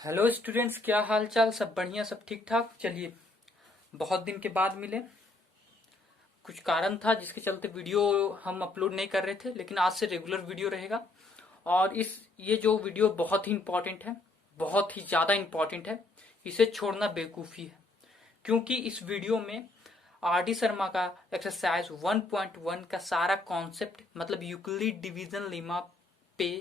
Hello students, क्या हाल चाल? सब बढ़िया, सब ठीक ठाक। चलिए, बहुत दिन के बाद मिले। कुछ कारण था जिसके चलते वीडियो हम अपलोड नहीं कर रहे थे, लेकिन आज से रेगुलर वीडियो रहेगा। और ये जो वीडियो बहुत ही इंपॉर्टेंट है, बहुत ही ज्यादा इंपॉर्टेंट है। इसे छोड़ना बेवकूफ़ी है, क्योंकि इस वीडियो में आर डी शर्मा का एक्सरसाइज 1.1 का सारा कॉन्सेप्ट, मतलब यूक्लिड डिवीजन लेमा पे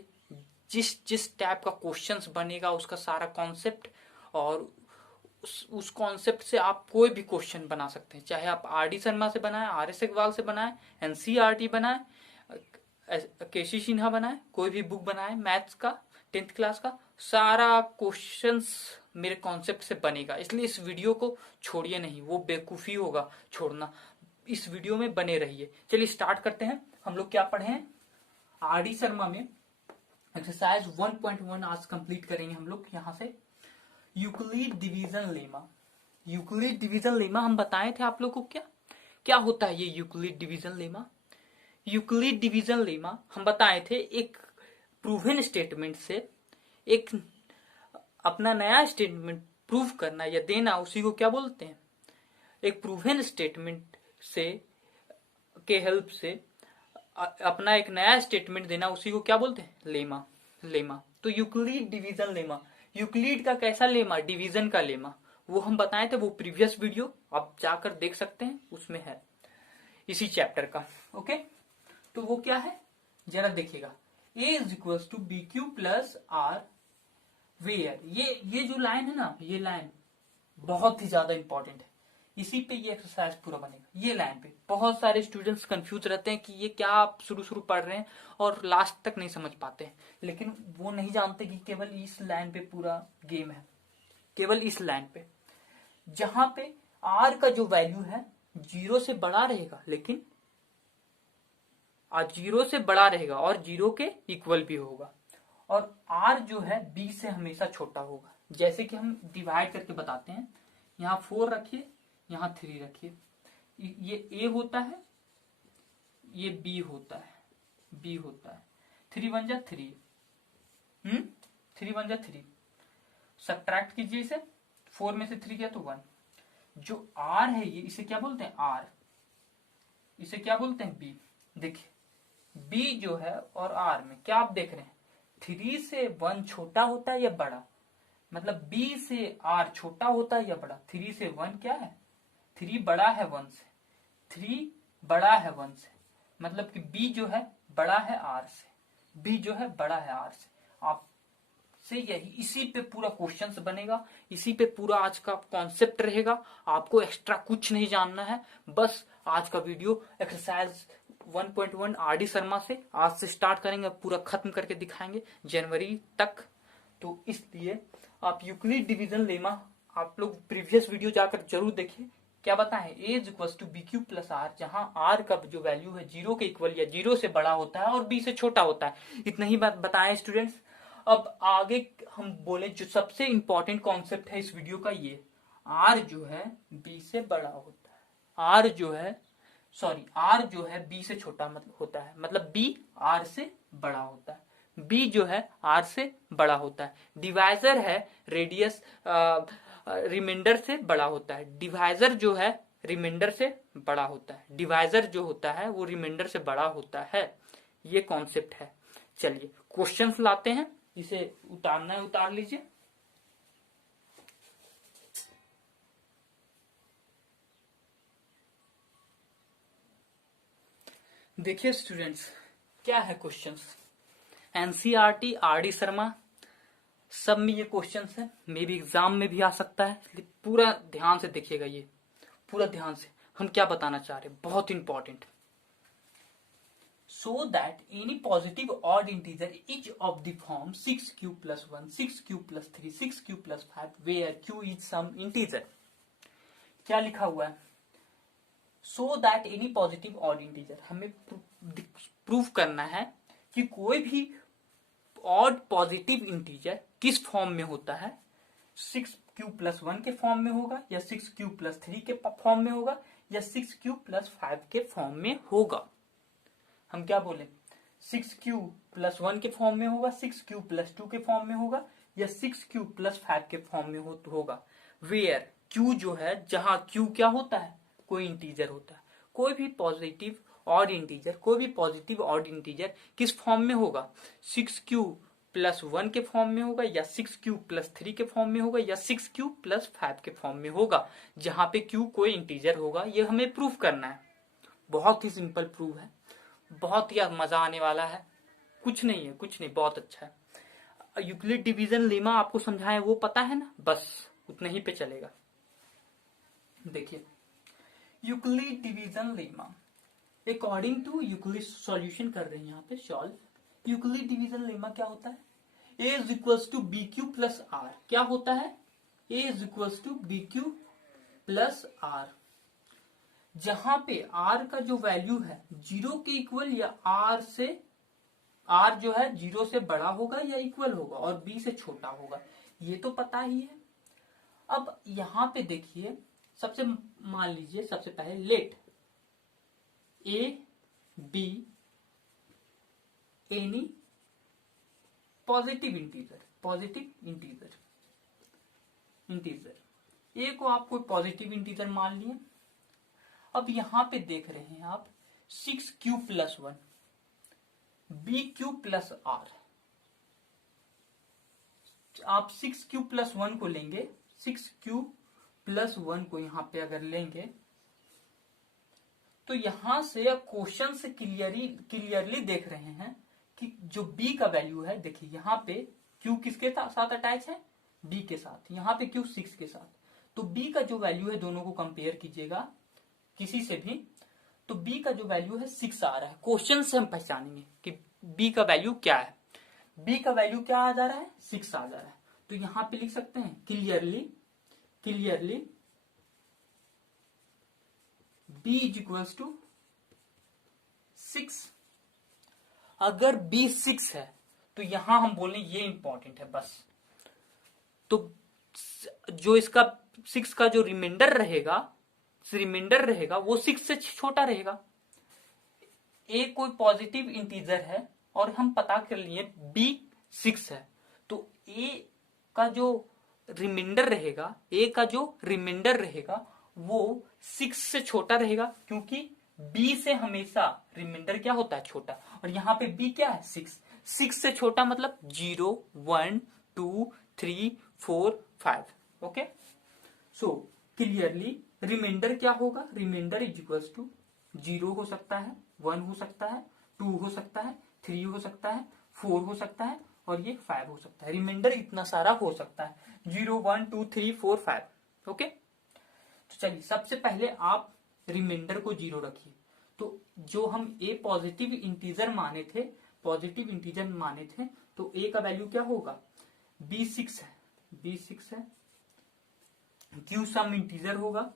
जिस जिस टाइप का क्वेश्चंस बनेगा उसका सारा कॉन्सेप्ट। और उस कॉन्सेप्ट से आप कोई भी क्वेश्चन बना सकते हैं, चाहे आप आर डी शर्मा से बनाए, आर एस अग्रवाल से बनाए, एनसीईआरटी बनाए, केसी सिन्हा बनाए, कोई भी बुक बनाए मैथ्स का 10th क्लास का, सारा क्वेश्चंस मेरे कॉन्सेप्ट से बनेगा। इसलिए इस वीडियो को छोड़िए नहीं, वो बेवकूफ़ी होगा छोड़ना। इस वीडियो में बने रहिए। चलिए स्टार्ट करते हैं। हम लोग क्या पढ़े हैं? आर डी शर्मा में एक्सरसाइज 1.1 आज कंप्लीट करेंगे हम लोग। यहां से Euclid division lemma. Euclid division lemma हम बताए थे आप लोग को। क्या क्या होता है ये Euclid division lemma? Euclid division lemma हम बताए थे, एक प्रूवन स्टेटमेंट से एक अपना नया स्टेटमेंट प्रूव करना या देना, उसी को क्या बोलते हैं? एक प्रूवन स्टेटमेंट से के हेल्प से अपना एक नया स्टेटमेंट देना, उसी को क्या बोलते हैं? लेमा। लेमा तो यूक्लिड डिवीजन लेमा। यूक्लिड का कैसा लेमा? डिवीजन का लेमा। वो हम बताए थे, वो प्रीवियस वीडियो आप जाकर देख सकते हैं, उसमें है इसी चैप्टर का। ओके, तो वो क्या है जरा देखिएगा। A is equal to B Q plus R where. ये जो लाइन है ना, ये लाइन बहुत ही ज्यादा इंपॉर्टेंट है। इसी पे ये एक्सरसाइज पूरा बनेगा। ये लाइन पे बहुत सारे स्टूडेंट्स कंफ्यूज रहते हैं कि ये क्या आप शुरू शुरू पढ़ रहे हैं और लास्ट तक नहीं समझ पाते हैं, लेकिन वो नहीं जानते कि केवल इस लाइन पे पूरा गेम है। केवल इस लाइन पे, जहां पे आर का जो वैल्यू है 0 से बड़ा रहेगा, लेकिन आज 0 से बड़ा रहेगा और 0 के इक्वल भी होगा, और आर जो है बी से हमेशा छोटा होगा। जैसे कि हम डिवाइड करके बताते हैं, यहाँ 4 रखिए, यहाँ 3 रखिए। ये ए होता है, ये बी होता है, बी होता है। 3 1 जा 3, 3 1 जा 3। सब्ट्रैक्ट कीजिए इसे, 4 में से 3 गया तो 1। जो आर है ये, इसे क्या बोलते हैं? आर। इसे क्या बोलते हैं? बी। देखिए, बी जो है और आर में क्या आप देख रहे हैं? 3 से 1 छोटा होता है या बड़ा? मतलब बी से आर छोटा होता है या बड़ा? 3 से 1 क्या है? 3 बड़ा है 1 से, 3 बड़ा है 1 से। मतलब कि बी जो है बड़ा है आर से, बी जो है बड़ा है आर से। आप से यही, इसी पे पूरा क्वेश्चंस बनेगा, इसी पे पूरा आज का कॉन्सेप्ट रहेगा। आपको एक्स्ट्रा कुछ नहीं जानना है, बस आज का video exercise 1.1 are D Sharma से आज से स्टार्ट करेंगे, पूरा खत्म करके दिखाएंगे जनवरी तक। तो इसलिए आप यूक्लिड डिवीजन लेमा आप लोग प्रीवियस वीडियो जाकर जरूर देखिए। क्या बताएं? A is equal to B Q plus are, जहां आर का जो वैल्यू है 0 के इक्वल या 0 से बड़ा होता है और बी से छोटा होता है। इतना ही बात बताएं स्टूडेंट्स। अब आगे हम बोले, जो सबसे इंपॉर्टेंट कॉन्सेप्ट है इस वीडियो का, ये आर जो है बी से बड़ा होता है। आर जो है, सॉरी, आर जो है बी से छोटा मतलब होता है, मतलब बी आर से बड़ा होता है। बी जो है आर से बड़ा होता है। डिवाइजर है रेडियस रिमाइंडर से बड़ा होता है। डिवाइजर जो है रिमाइंडर से बड़ा होता है। डिवाइजर जो होता है वो रिमाइंडर से बड़ा होता है। ये कॉन्सेप्ट है। चलिए क्वेश्चंस लाते हैं, इसे उतारना है उतार लीजिए। देखिए स्टूडेंट्स, क्या है questions? NCERT are D Sharma सब में ये क्वेश्चंस है, मे भी एग्जाम में भी आ सकता है, इसलिए पूरा ध्यान से देखिएगा। ये पूरा ध्यान से हम क्या बताना चाह रहे हैं, बहुत important. so that any positive odd integer each of the form 6q plus 1, 6q plus 3, 6q plus 5 where q is some integer। क्या लिखा हुआ है? so that any positive odd integer, हमें प्रूव करना है कि कोई भी ऑड पॉजिटिव इंटीजर किस फॉर्म में होता है। 6q plus 1 के फॉर्म में होगा, या 6q plus 3 के फॉर्म में होगा, या 6q plus 5 के फॉर्म में होगा। हम क्या बोले? 6q plus 1 के फॉर्म में होगा, 6q plus 2 के फॉर्म में होगा, या 6q प्लस 5 के फॉर्म में होगा। वेयर q जो है, जहां q क्या होता है, कोई इंटीजर होता है। कोई भी पॉजिटिव ऑड इंटीजर, कोई भी पॉजिटिव ऑड इंटीजर किस फॉर्म में होगा, 6q प्लस 1 के फॉर्म में होगा, या 6q प्लस 3 के फॉर्म में होगा, या 6q प्लस 5 के फॉर्म में होगा, जहां पे q कोई इंटीजर होगा। ये हमें प्रूफ करना है। बहुत ही सिंपल प्रूफ है, बहुत ही मजा आने वाला है। कुछ नहीं है, कुछ नहीं, बहुत अच्छा है। यूक्लिड डिवीजन लेमा आपको समझाएं वो पता है ना, बस उतना ही पे चलेगा। देखिए Euclid division lemma, according to Euclid solution कर रहे हैं यहाँ पे सॉल्व। यूक्लिड डिवीजन लेमा क्या होता है, a is equals to B Q plus r. क्या होता है, a is equals to B Q plus are, जहां पे r का जो वैल्यू है 0 के इक्वल या r से, r जो है 0 से बड़ा होगा या इक्वल होगा, और b से छोटा होगा, ये तो पता ही है। अब यहां पे देखिए, सबसे मान लीजिए सबसे पहले let a b any positive integer a को आप कोई पॉजिटिव इंटीजर मान लिए। अब यहां पे देख रहे हैं आप 6q plus 1 bq plus r, आप 6q प्लस 1 को लेंगे, 6q प्लस 1 को यहां पे अगर लेंगे तो यहां से आप क्वेश्चन से क्लियरली देख रहे हैं कि जो b का वैल्यू है, देखिए यहां पे q किसके साथ अटैच है, b के साथ, यहां पे q 6 के साथ। तो b का जो वैल्यू है, दोनों को कंपेयर कीजिएगा किसी से भी, तो b का जो वैल्यू है 6 आ रहा है। क्वेश्चन से हम पहचानेंगे कि b का वैल्यू क्या है। b का वैल्यू क्या आ जा रहा है, 6 आ जा रहा है। तो यहां पे लिख सकते हैं clearly b is equals to 6। अगर b 6 है तो यहां हम बोलें ये इंपॉर्टेंट है बस। तो जो इसका 6 का जो रिमाइंडर रहेगा वो 6 से छोटा रहेगा। a कोई पॉजिटिव इंटीजर है और हम पता कर लिए b 6 है, तो a का जो रिमाइंडर रहेगा वो 6 से छोटा रहेगा, क्योंकि b से हमेशा रिमाइंडर क्या होता है, छोटा। और यहां पे b क्या है, 6 से छोटा मतलब 0 1 2 3 4 5। ओके, सो क्लियरली रिमाइंडर क्या होगा, रिमाइंडर इज इक्वल्स टू 0 हो सकता है, 1 हो सकता है, 2 हो सकता है, 3 हो सकता है, 4 हो सकता है, और ये 5 हो सकता है। रिमाइंडर इतना सारा हो सकता है, 0 1 2 3 4 5। ओके, तो चलिए सबसे पहले आप रिमाइंडर को 0 रखिए। तो जो हम a पॉजिटिव इंटीजर माने थे, तो a का वैल्यू क्या होगा, b 6 है, q सम इंटीजर होगा,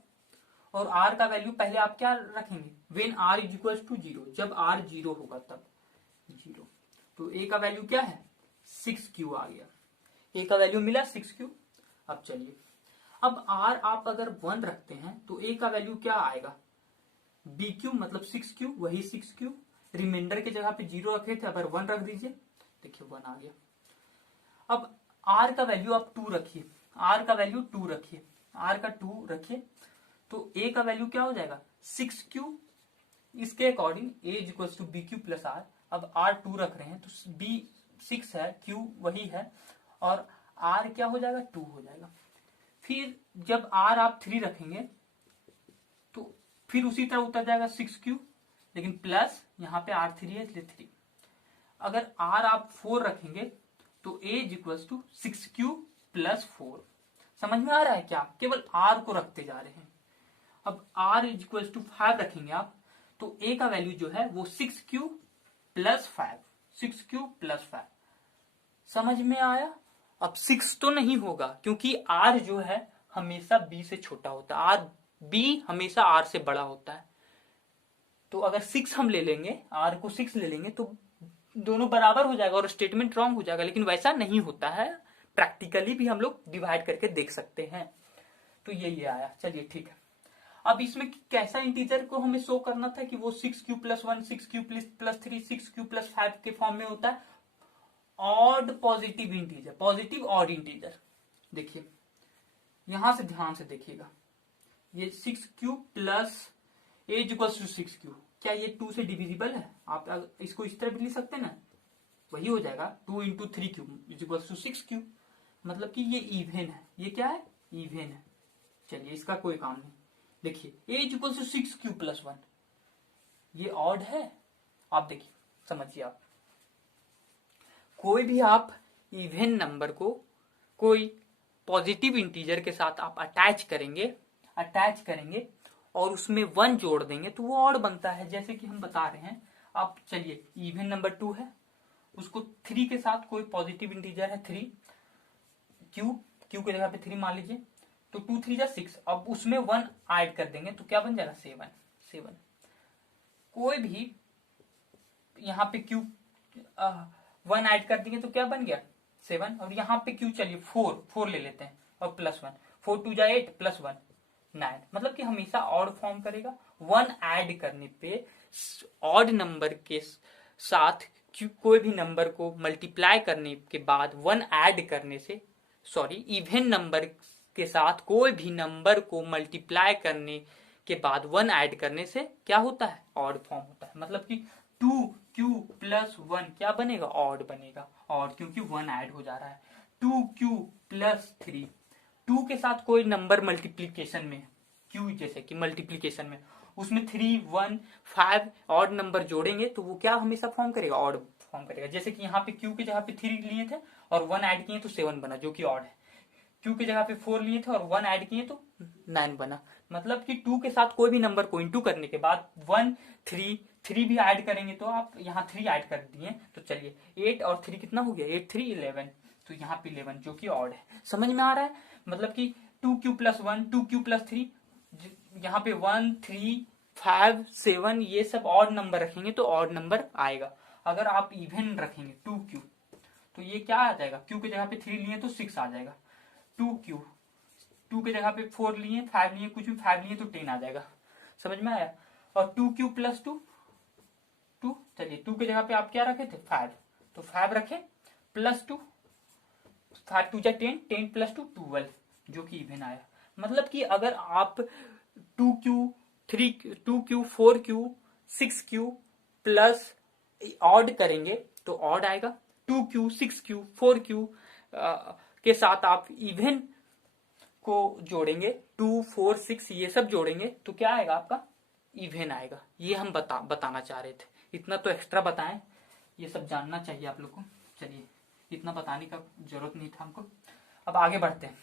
और r का वैल्यू पहले आप क्या रखेंगे, when r is equal to 0, जब r 0 होगा तब 0। तो a का वैल्यू क्या है, 6q आ गया, a का वैल्यू मिला 6q। अब चलिए, अब r आप अगर 1 रखते हैं तो a का वैल्यू क्या आएगा, bq मतलब 6q, वही 6q। रिमाइंडर की जगह पे 0 रखे थे, अगर 1 रख दीजिए, देखिए 1 आ गया। अब r का वैल्यू आप 2 रखिए, r का 2 रखिए, तो a का वैल्यू क्या हो जाएगा, 6q। इसके according a is equal to bq plus r। अब r 2 रख रहे हैं तो b 6 है, q वही है, और r क्या हो जाएगा, 2 हो जाएगा। फिर जब r आप 3 रखेंगे तो फिर उसी तरह उतर जाएगा 6q, लेकिन प्लस यहाँ पे r3 है इसलिए 3। अगर r आप 4 रखेंगे तो a is equal to 6q plus 4। समझ में आ रहा है क्या, केवल r को रखते जा रहे हैं। अब r इज इक्वल टू 5 रखेंगे आप, तो a का वैल्यू जो है वो 6q प्लस 5। समझ में आया। अब 6 तो नहीं होगा, क्योंकि r जो है हमेशा b से छोटा होता है, b हमेशा r से बड़ा होता है। तो अगर 6 हम ले लेंगे, r को 6 ले लेंगे तो दोनों बराबर हो जाएगा और स्टेटमेंट रॉन्ग हो जाएगा, लेकिन वैसा नहीं होता है। प्रैक्टिकली भी हम लोग डिवाइड करके देख सकते हैं। तो ये आया, चलिए ठीक है। अब इसमें कैसा इंटीजर को हमें शो करना था कि वो 6q plus 1, 6q plus 3, 6q plus 5 के फॉर्म में होता है, odd positive integer, positive odd integer. देखिए यहां से ध्यान से देखिएगा, ये 6q plus a equals to 6q, क्या ये 2 से डिविजिबल है? आप इसको इस तरह भी लिख सकते हैं ना, वही हो जाएगा 2 into 3q equals to 6q, मतलब कि ये इवन है। ये क्या है? इवन है। चलिए इसका कोई काम नहीं। देखिए a equals to 6q plus 1, ये ऑड है। आप देखिए समझिए, आप कोई भी आप इवन नंबर को कोई पॉजिटिव इंटीजर के साथ आप अटैच करेंगे और उसमें 1 जोड़ देंगे तो वो ऑड बनता है। जैसे कि हम बता रहे हैं, आप चलिए इवन नंबर 2 है, उसको 3 के साथ कोई पॉजिटिव इंटीजर है 3, क्यू के जगह पे 3 मान लीजिए, तो 2 3 जा 6, अब उसमें 1 ऐड कर देंगे तो क्या बन जाएगा? 7। कोई भी यहाँ पे क्यू 1 ऐड कर देंगे तो क्या बन गया? 7। और यहाँ पे क्यू चलिए 4 ले लेते हैं और प्लस 1, 4 2 जा 8 प्लस 1 9, मतलब कि हमेशा ऑड फॉर्म करेगा। 1 ऐड करने पे ऑड नंबर के साथ कोई भी नंबर को मल्टीप्लाई करने के बाद 1 ऐड करने से, सॉरी, इवन नंबर के साथ कोई भी नंबर को मल्टीप्लाई करने के बाद 1 ऐड करने से क्या होता है? ऑड फॉर्म होता है। मतलब कि 2q प्लस 1 क्या बनेगा? ऑड बनेगा, ऑड, क्योंकि 1 ऐड हो जा रहा है। 2q प्लस 3, 2 के साथ कोई नंबर मल्टीप्लीकेशन में, q जैसे कि मल्टीप्लीकेशन में, उसमें 3 1 5 ऑड नंबर जोड़ेंगे तो वो क्या हमेशा फॉर्म करेगा? ऑड फॉर्म करेगा। जैसे कि यहाँ पे q की जगह पे 3 लिए थे और 1 ऐड किए तो 7 बना, जो कि ऑड है। q की जगह पे 4 लिए थे और 1 ऐड किए तो 9 बना। मतलब कि 2 के साथ कोई भी नंबर को इंटू करने के बाद 1 3 भी ऐड करेंगे तो आप यहाँ 3 ऐड कर दिए तो चलिए 8 और 3 कितना हो गया? 8 3 11, तो यहाँ पे 11 जो कि ऑड है। समझ में आ रहा है? मतलब कि 2q प्लस 1 2q प्लस 3, यहाँ पे 1 3 5 7 ये सब ऑड नंबर रखेंगे तो ऑड नंबर आएगा। अगर आप इवन रखेंगे 2q तो ये क्या आ जाएगा? q की जगह पे 3 लिए तो 6 आ जाएगा। 2q 2 की जगह पे 4 लिए 5 लिए, कुछ भी 5 लिए तो 10 आ जाएगा। समझ में आया? और 2q प्लस 2, चलिए 2 की जगह पे आप क्या रखे थे? 5, तो 5 रखे प्लस 2, 5 2 जा 10, 10 प्लस 2 12, जो कि इवन आया। मतलब कि अगर आप 2q 2q 4q 6q plus odd करेंगे तो ऑड आएगा। 2q 6q 4q के साथ आप इवन को जोड़ेंगे, 2 4 6 ये सब जोड़ेंगे तो क्या आएगा? आपका इवन आएगा। ये हम बताना चाह रहे थे। इतना तो एक्स्ट्रा बताएं, ये सब जानना चाहिए आप लोग को। चलिए इतना बताने का जरूरत नहीं था हमको। अब आगे बढ़ते हैं।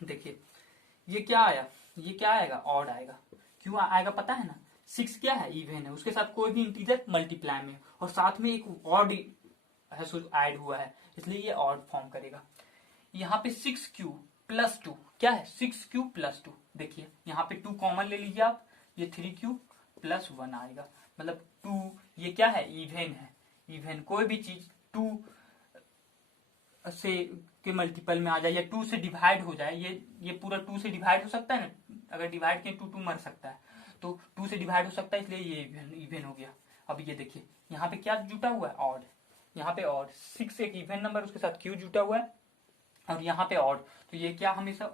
देखिए ये क्या आया? ये क्या आएगा? ऑड आएगा। क्यों आएगा पता है ना? 6 क्या है? इवन है, उसके साथ कोई भी इंटीजर मल्टीप्लाई में और साथ में एक ऑड ऐड हुआ है, इसलिए ये ऑड फॉर्म करेगा। यहाँ पे 6q प्लस 2 क्या है? 6q plus 2। देखिए यहाँ पे 2 कॉमन ले लीजिए आप, ये 3q प्लस 1 आएगा। मतलब 2 ये क्या है? इवन है। इवन कोई भी चीज 2 से के मल्टीपल में आ जाए या 2 से डिवाइड हो जाए, ये पूरा 2 से डिवाइड हो सकता है ना, अगर डिवाइड किए 2 मर सकता है, तो 2 से डिवाइड हो सकता है, इसलिए ये इवन हो गया। अब ये देखिए यहाँ पे क्या जुटा हुआ है? ऑड। यहाँ पे ऑड 6 एक इवन नंबर, उसके साथ q जुटा हुआ है और यहाँ पे ऑड, तो ये क्या हमेशा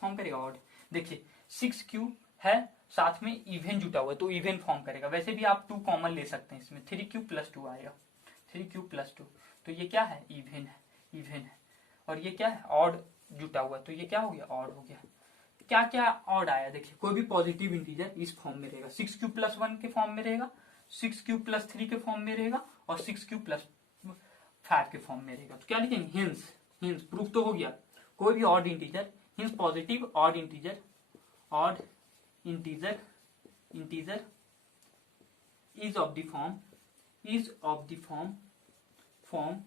फॉर्म करेगा? ऑड। देखिए 6q है, साथ में इवन जुटा हुआ है तो इवन फॉर्म करेगा। वैसे भी आप 2 कॉमन ले सकते हैं, इसमें 3q प्लस 2 आएगा, 3q प्लस 2, तो ये क्या है? इवन है। इवन है। और ये क्या है? ऑड जुटा हुआ है, तो ये क्या हो गया? ऑड हो गया। क्या क्या ऑड आया? देखिए कोई भी पॉजिटिव इंटीजर इस फॉर्म में रहेगा, 6q प्लस 1 के फॉर्म में रहेगा, 6q प्लस 3 के फॉर्म में रहेगा और 6q प्लस 5 के फॉर्म में रहेगा। तो क्या लिखेंगे? हिंस प्रूफ तो हो गया। कोई भी odd integer, hints positive odd integer is of the form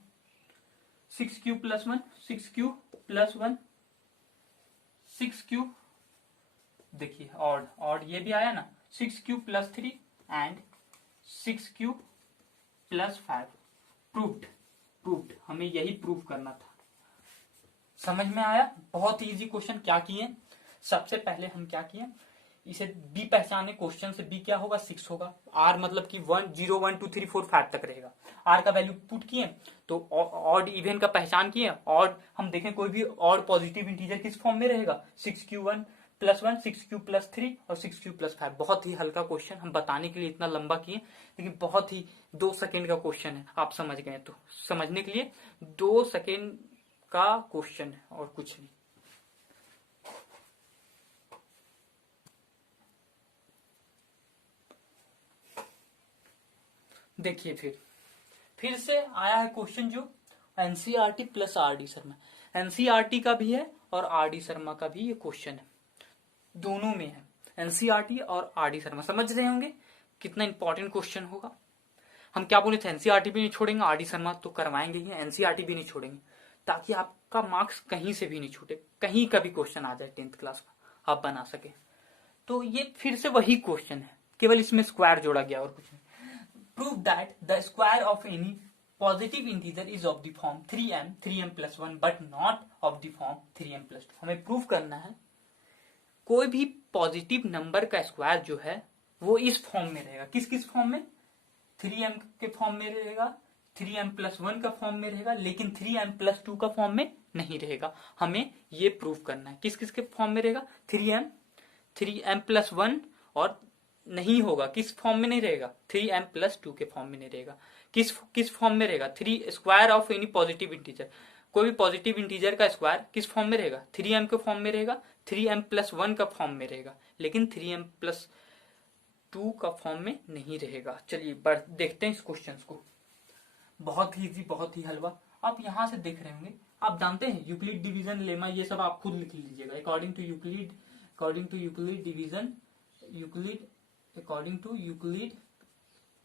6q plus 1 6q plus 1 6q, देखिए ऑड ये भी आया ना, 6q plus 3 and 6q plus 5। Proved, हमें यही प्रूव करना था। समझ में आया? बहुत इजी क्वेश्चन। क्या किए? सबसे पहले हम क्या किए? इसे बी पहचाने, क्वेश्चन से बी क्या होगा 6 होगा। आर मतलब कि 1 0 1 2 3 4 5 तक रहेगा। आर का वैल्यू पुट किए तो ऑड इवन का पहचान किए, और हम देखें कोई भी ऑड पॉजिटिव इंटीजर किस फॉर्म में रहेगा 6q1 + 1 6q + 3 और 6q + 5। बहुत ही हल्का क्वेश्चन, हम बताने के लिए इतना लंबा किए लेकिन बहुत ही 2 सेकेंड का क्वेश्चन है। आप समझ गए तो समझने के लिए 2 सेकेंड का क्वेश्चन है और कुछ नहीं। देखिए फिर से आया है क्वेश्चन जो NCERT plus RD Sharma, NCERT का भी है और आरडी शर्मा का भी ये क्वेश्चन है, दोनों में है। एनसीईआरटी और आरडी शर्मा समझ रहे होंगे कितना इंपॉर्टेंट क्वेश्चन होगा। हम क्या बोले थे, एनसीईआरटी भी नहीं छोड़ेंगे, आरडी शर्मा तो करवाएंगे ही, एनसीईआरटी भी नहीं छोड़ेंगे, ताकि आपका मार्क्स कहीं से भी नहीं छूटे, कहीं का भी क्वेश्चन आ जाए 10th क्लास का आप बना सके। तो ये फिर से वही क्वेश्चन है, केवल इसमें स्क्वायर जोड़ा गया और कुछ नहीं। Prove that the square of any positive integer is of the form 3m 3m + 1 but not of the form 3m + 2। हमें प्रूव करना है कोई भी पॉजिटिव नंबर का स्क्वायर जो है वो इस फॉर्म में रहेगा। किस किस फॉर्म में, 3m के फॉर्म में रहेगा, 3m + 1 का फॉर्म में रहेगा, लेकिन 3m + 2 का फॉर्म में नहीं रहेगा। हमें ये प्रूव करना है किस किस के फॉर्म में रहेगा, 3m + 1 और नहीं होगा, किस फॉर्म में नहीं रहेगा, 3m + 2 के फॉर्म में नहीं रहेगा। किस फॉर्म में रहेगा, 3 square of any positive integer, कोई भी पॉजिटिव इंटीजर का स्क्वायर किस फॉर्म में रहेगा, 3m के फॉर्म में रहेगा, 3m + 1 का फॉर्म में रहेगा, लेकिन 3m + 2 का फॉर्म में नहीं रहेगा। चलिए देखते हैं इस क्वेश्चन को, बहुत ही इजी, बहुत ही हलवा। आप यहां से देख रहे होंगे, आप जानते हैं यूक्लिड डिवीजन लेमा, ये सब आप खुद लिख लीजिएगा। According to Euclid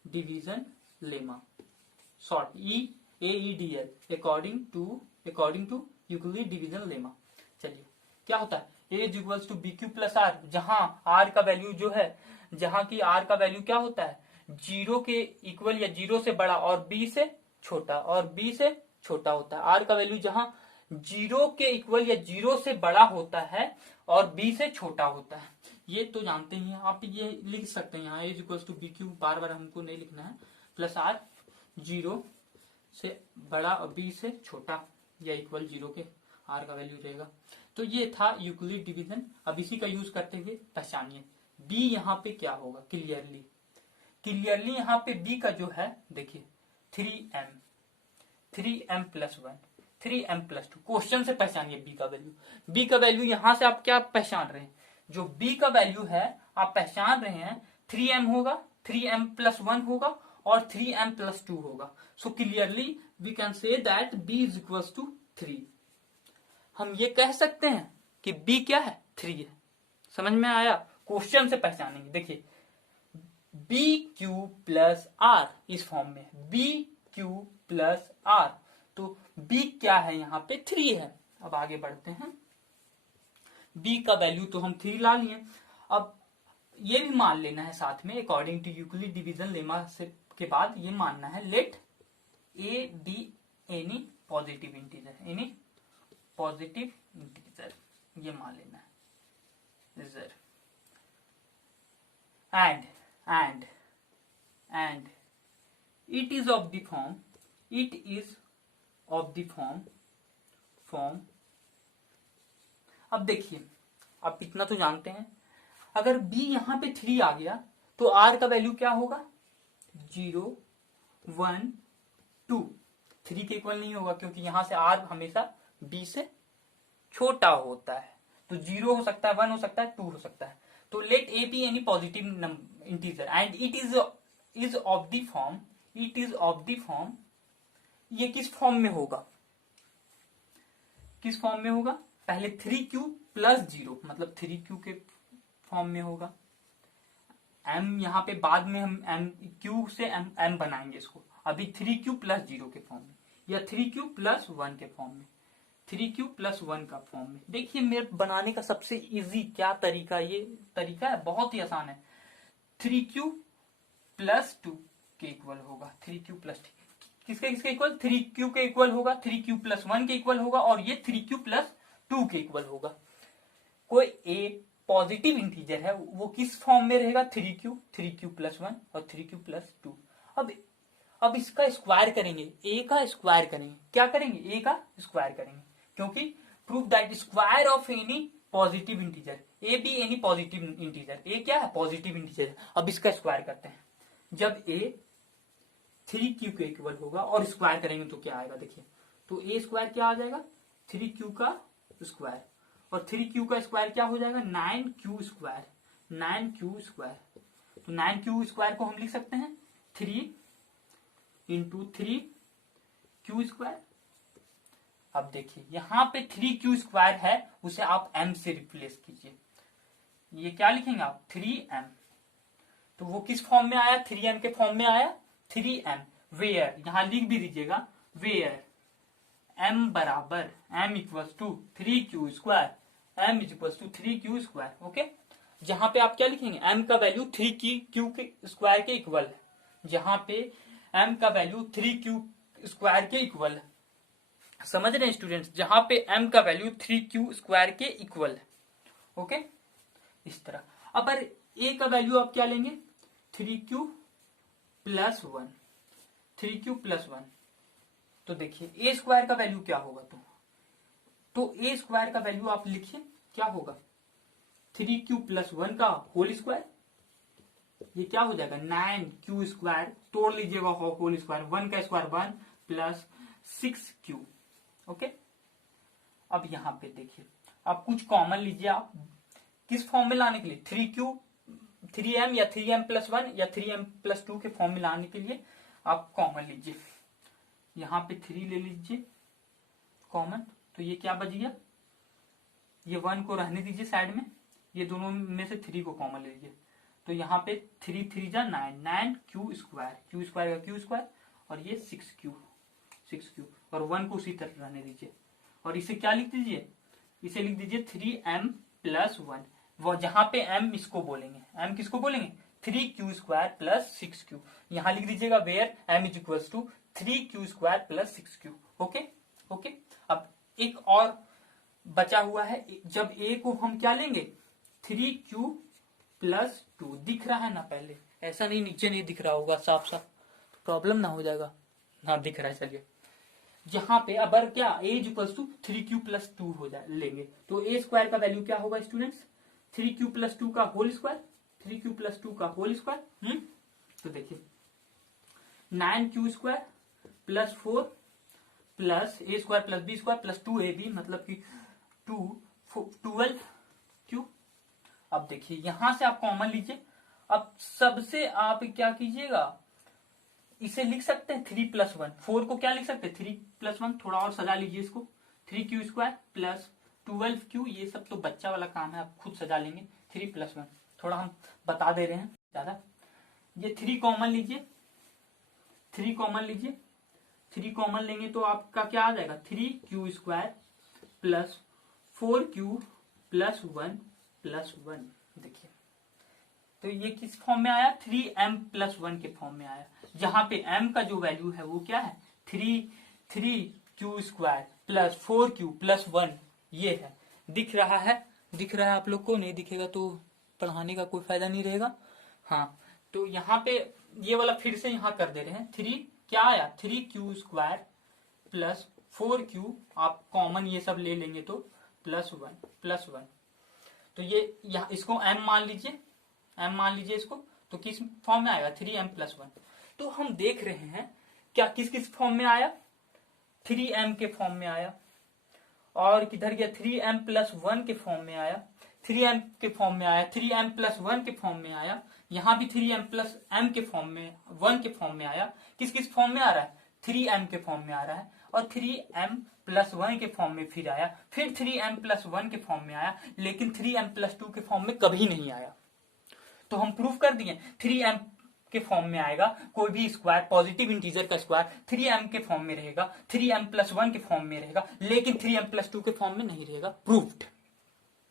division lemma, short EAEDL, according to Euclid division lemma. चलिए क्या होता है, A = BQ + R, जहां R का वैल्यू जो है, जहां की R का वैल्यू क्या होता है 0 के इक्वल या 0 से बड़ा और B से छोटा होता है। R का वैल्यू जहां 0 के इक्वल या 0 से बड़ा होता है और B से छोटा होता है, ये तो जानते ही हैं। आप ये लिख सकते हैं यहाँ A = BQ, बार बार हमको नहीं लिखना है, + R 0 से बड़ा और B से छोटा या इक्वल 0 के R का वैल्यू रहेगा। तो ये था यूक्लिड डिवीजन। अब इसी का यूज करते हुए पहचानिए B यहाँ पे क्या होगा। क्लियरली यहाँ पे B का जो है देखिए 3m + 1 3m + 2, क्वेश्चन से पहचानिए B का वैल्यू यहां से आप क्या पहचान रहे हैं, जो B का वैल्यू है आप पहचान रहे हैं 3m होगा, 3m + 1 होगा और 3m + 2 होगा। So clearly we can say that B = 3। हम ये कह सकते हैं कि B क्या है 3 है। समझ में आया, क्वेश्चन से पहचानेंगे। देखिए BQ + R इस फॉर्म में, BQ + R, तो B क्या है यहाँ पे 3 है। अब आगे बढ़ते हैं, B का वैल्यू तो हम 3 ला लिए। अब ये भी मान लेना है साथ में, according to Euclid division lemma से के बाद ये मानना है let A be any positive integer, ये मान लेना है। and it is of the form। अब देखिए, आप इतना तो जानते हैं, अगर B यहां पे 3 आ गया तो R का वैल्यू क्या होगा 0 1 2, 3 के इक्वल नहीं होगा, क्योंकि यहां से R हमेशा B से छोटा होता है। तो 0 हो सकता है, 1 हो सकता है, 2 हो सकता है। तो let A be any positive integer and it is of the form, ये किस फॉर्म में होगा, पहले 3q + 0, मतलब 3q के फॉर्म में होगा। m यहाँ पे बाद में हम q से m बनाएंगे इसको, अभी 3q + 0 के फॉर्म में, या 3q + 1 के फॉर्म में, 3q + 1 का फॉर्म में। देखिए मेरे बनाने का सबसे इजी क्या तरीका, ये तरीका है बहुत ही आसान है। 3q + 2 के इक्वल होगा, 3q + 2 किसके इक्वल, 3q के इक्वल होगा, 3q + 1 के इक्वल होगा, और ये 3q + 2 के इक्वल होगा। कोई A पॉजिटिव इंटीजर है वो किस फॉर्म में रहेगा, 3q+1 और 3q+2। अब इसका स्क्वायर करेंगे, ए का स्क्वायर करेंगे। क्या करेंगे, ए का स्क्वायर करेंगे, क्योंकि prove that square of any positive integer, A B any positive integer, A क्या है, पॉजिटिव इंटीजर है। अब इसका स्क्वायर करते हैं। जब ए 3q के इक्वल होगा और स्क्वायर करेंगे तो क्या आएगा, देखिए। तो ए स्क्वायर क्या आ जाएगा, 3q का स्क्वायर, और 3q का स्क्वायर क्या हो जाएगा, 9q स्क्वायर, 9q स्क्वायर। तो 9q स्क्वायर को हम लिख सकते हैं 3 × 3q स्क्वायर। अब देखिए यहाँ पे 3q स्क्वायर है, उसे आप m से रिप्लेस कीजिए। ये क्या लिखेंगे आप, 3m। तो वो किस फॉर्म में आया, 3m के फॉर्म में आया, 3m वेयर, यहां लिख भी दीजिएगा, वेयर m बराबर m equals to 3q square, m equals to 3q square. Okay, जहां पे आप क्या लिखेंगे, m का वैल्यू 3q के स्क्वायर के इक्वल है, जहां पे m का वैल्यू 3q स्क्वायर के इक्वल है। समझ रहे हैं स्टूडेंट्स, जहां पे m का वैल्यू 3q स्क्वायर के इक्वल है। ओके, इस तरह। अब a का वैल्यू आप क्या लेंगे, 3q+1, 3q+1। तो देखिए a स्क्वायर का वैल्यू क्या होगा, तो a स्क्वायर का वैल्यू आप लिखिए, क्या होगा, 3q+1 का होल स्क्वायर, ये क्या हो जाएगा, 9q स्क्वायर, तोड़ लीजिएगा होल स्क्वायर, 1 का स्क्वायर 1 प्लस 6q। ओके, अब यहां पे देखिए, आप कुछ कॉमन लीजिए, आप किस फॉर्म में लाने के लिए, 3m या 3m+1 या 3m+2 के फॉर्म में लाने के लिए आप कॉमन लीजिए। यहां पे 3 ले लीजिए कॉमन, तो ये क्या बच गया, ये 1 को रहने दीजिए साइड में, ये दोनों में से 3 को कॉमन ले लीजिए। तो यहाँ पे 3 3 जा 9, 9q स्क्वायर, q स्क्वायर का q स्क्वायर, और ये 6q, और 1 को उसी तरह रहने दीजिए। और इसे क्या लिख दीजिए, इसे लिख दीजिए 3m+1, वो जहां पे m इसको बोलेंगे, m किसको बोलेंगे, 3q स्क्वायर प्लस 6q। यहां लिख दीजिएगा where m is equal to 3q square plus 6q। Okay okay, अब एक और बचा हुआ है, जब a को हम क्या लेंगे, 3q+2, दिख रहा है ना, पहले ऐसा नहीं नीचे नहीं दिख रहा होगा साफ साफ, तो प्रॉब्लम ना हो जाएगा, ना दिख रहा है। चलिए, जहां पे अबर क्या, a इक्वल्स टू 3q+2 हो जाए लेंगे, तो a स्क्वायर का वैल्यू क्या होगा स्टूडेंट्स, 3q+2 का होल स्क्वायर, 3q+2 का होल स्क्वायर। तो देखिए 9q square plus 4 plus a square plus b square plus 2ab, मतलब कि 12q। अब देखिए यहां से आप कॉमन लीजिए, अब सबसे आप क्या कीजिएगा, इसे लिख सकते हैं 3+1, 4 को क्या लिख सकते हैं, 3+1, थोड़ा और सजा लीजिए इसको, 3q स्क्वायर प्लस 12q, ये सब तो बच्चा वाला काम है, आप खुद सजा लेंगे। 3+1 थोड़ा हम बता दे रहे हैं ज्यादा। ये 3 कॉमन लीजिए, 3 कॉमन लीजिए, 3 कॉमन लेंगे तो आपका क्या आ जाएगा, 3q square plus 4q plus 1 plus 1। देखिए तो ये किस फॉर्म में आया, 3m+1 के फॉर्म में आया, जहां पे m का जो वैल्यू है वो क्या है, 3q square plus 4q plus 1, ये है। दिख रहा है, दिख रहा है आप लोग को, नहीं दिखेगा तो पढ़ाने का कोई फायदा नहीं रहेगा। हाँ, तो यहाँ पे ये वाला फिर से यहाँ कर दे रहे हैं, 3 क्या आया, 3q स्क्वायर प्लस 4q, आप कॉमन ये सब ले लेंगे तो प्लस 1, तो ये यहाँ इसको m मान लीजिए, m मान लीजिए इसको, तो किस फॉर्म में आएगा, 3m+1। तो हम देख रहे हैं क्या किस किस फॉर्म में आया, 3m के फॉर्म में आया, और किधर गया, 3m+1 के फॉर्म में आया, 3m के फॉर्म में आया, 3m+1 के फॉर्म में आया, यहाँ भी 3m+m के फॉर्म में 1 के फॉर्म में आया। किस किस फॉर्म में आ रहा है, 3m के फॉर्म में आ रहा है, और 3m+1 के फॉर्म में फिर आया, फिर 3m+1 के फॉर्म में आया, लेकिन 3m+2 के फॉर्म में कभी नहीं आया। तो हम प्रूफ कर दिए 3m के फॉर्म में आएगा, कोई भी स्क्वायर पॉजिटिव इंटीजर का स्क्वायर 3m के फॉर्म में रहेगा, 3m+1 के फॉर्म में रहेगा, लेकिन 3m+2 के फॉर्म में नहीं रहेगा, प्रूफ्ड।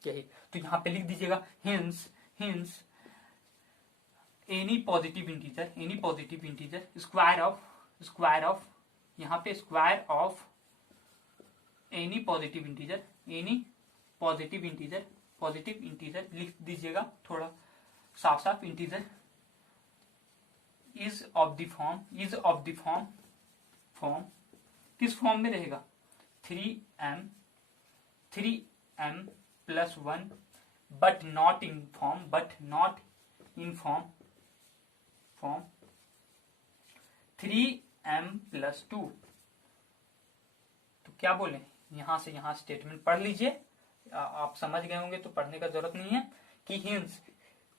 यही तो यहाँ पे लिख दीजिएगा, hints any positive integer square of यहाँ पे square of any positive integer positive integer लिख दीजिएगा थोड़ा साफ साफ, integer is of the form किस फॉर्म में रहेगा 3m plus 1 but not in form 3m plus 2। तो क्या बोले, यहां से यहां स्टेटमेंट पढ़ लीजिए, आप समझ गए होंगे तो पढ़ने का जरूरत नहीं है कि hints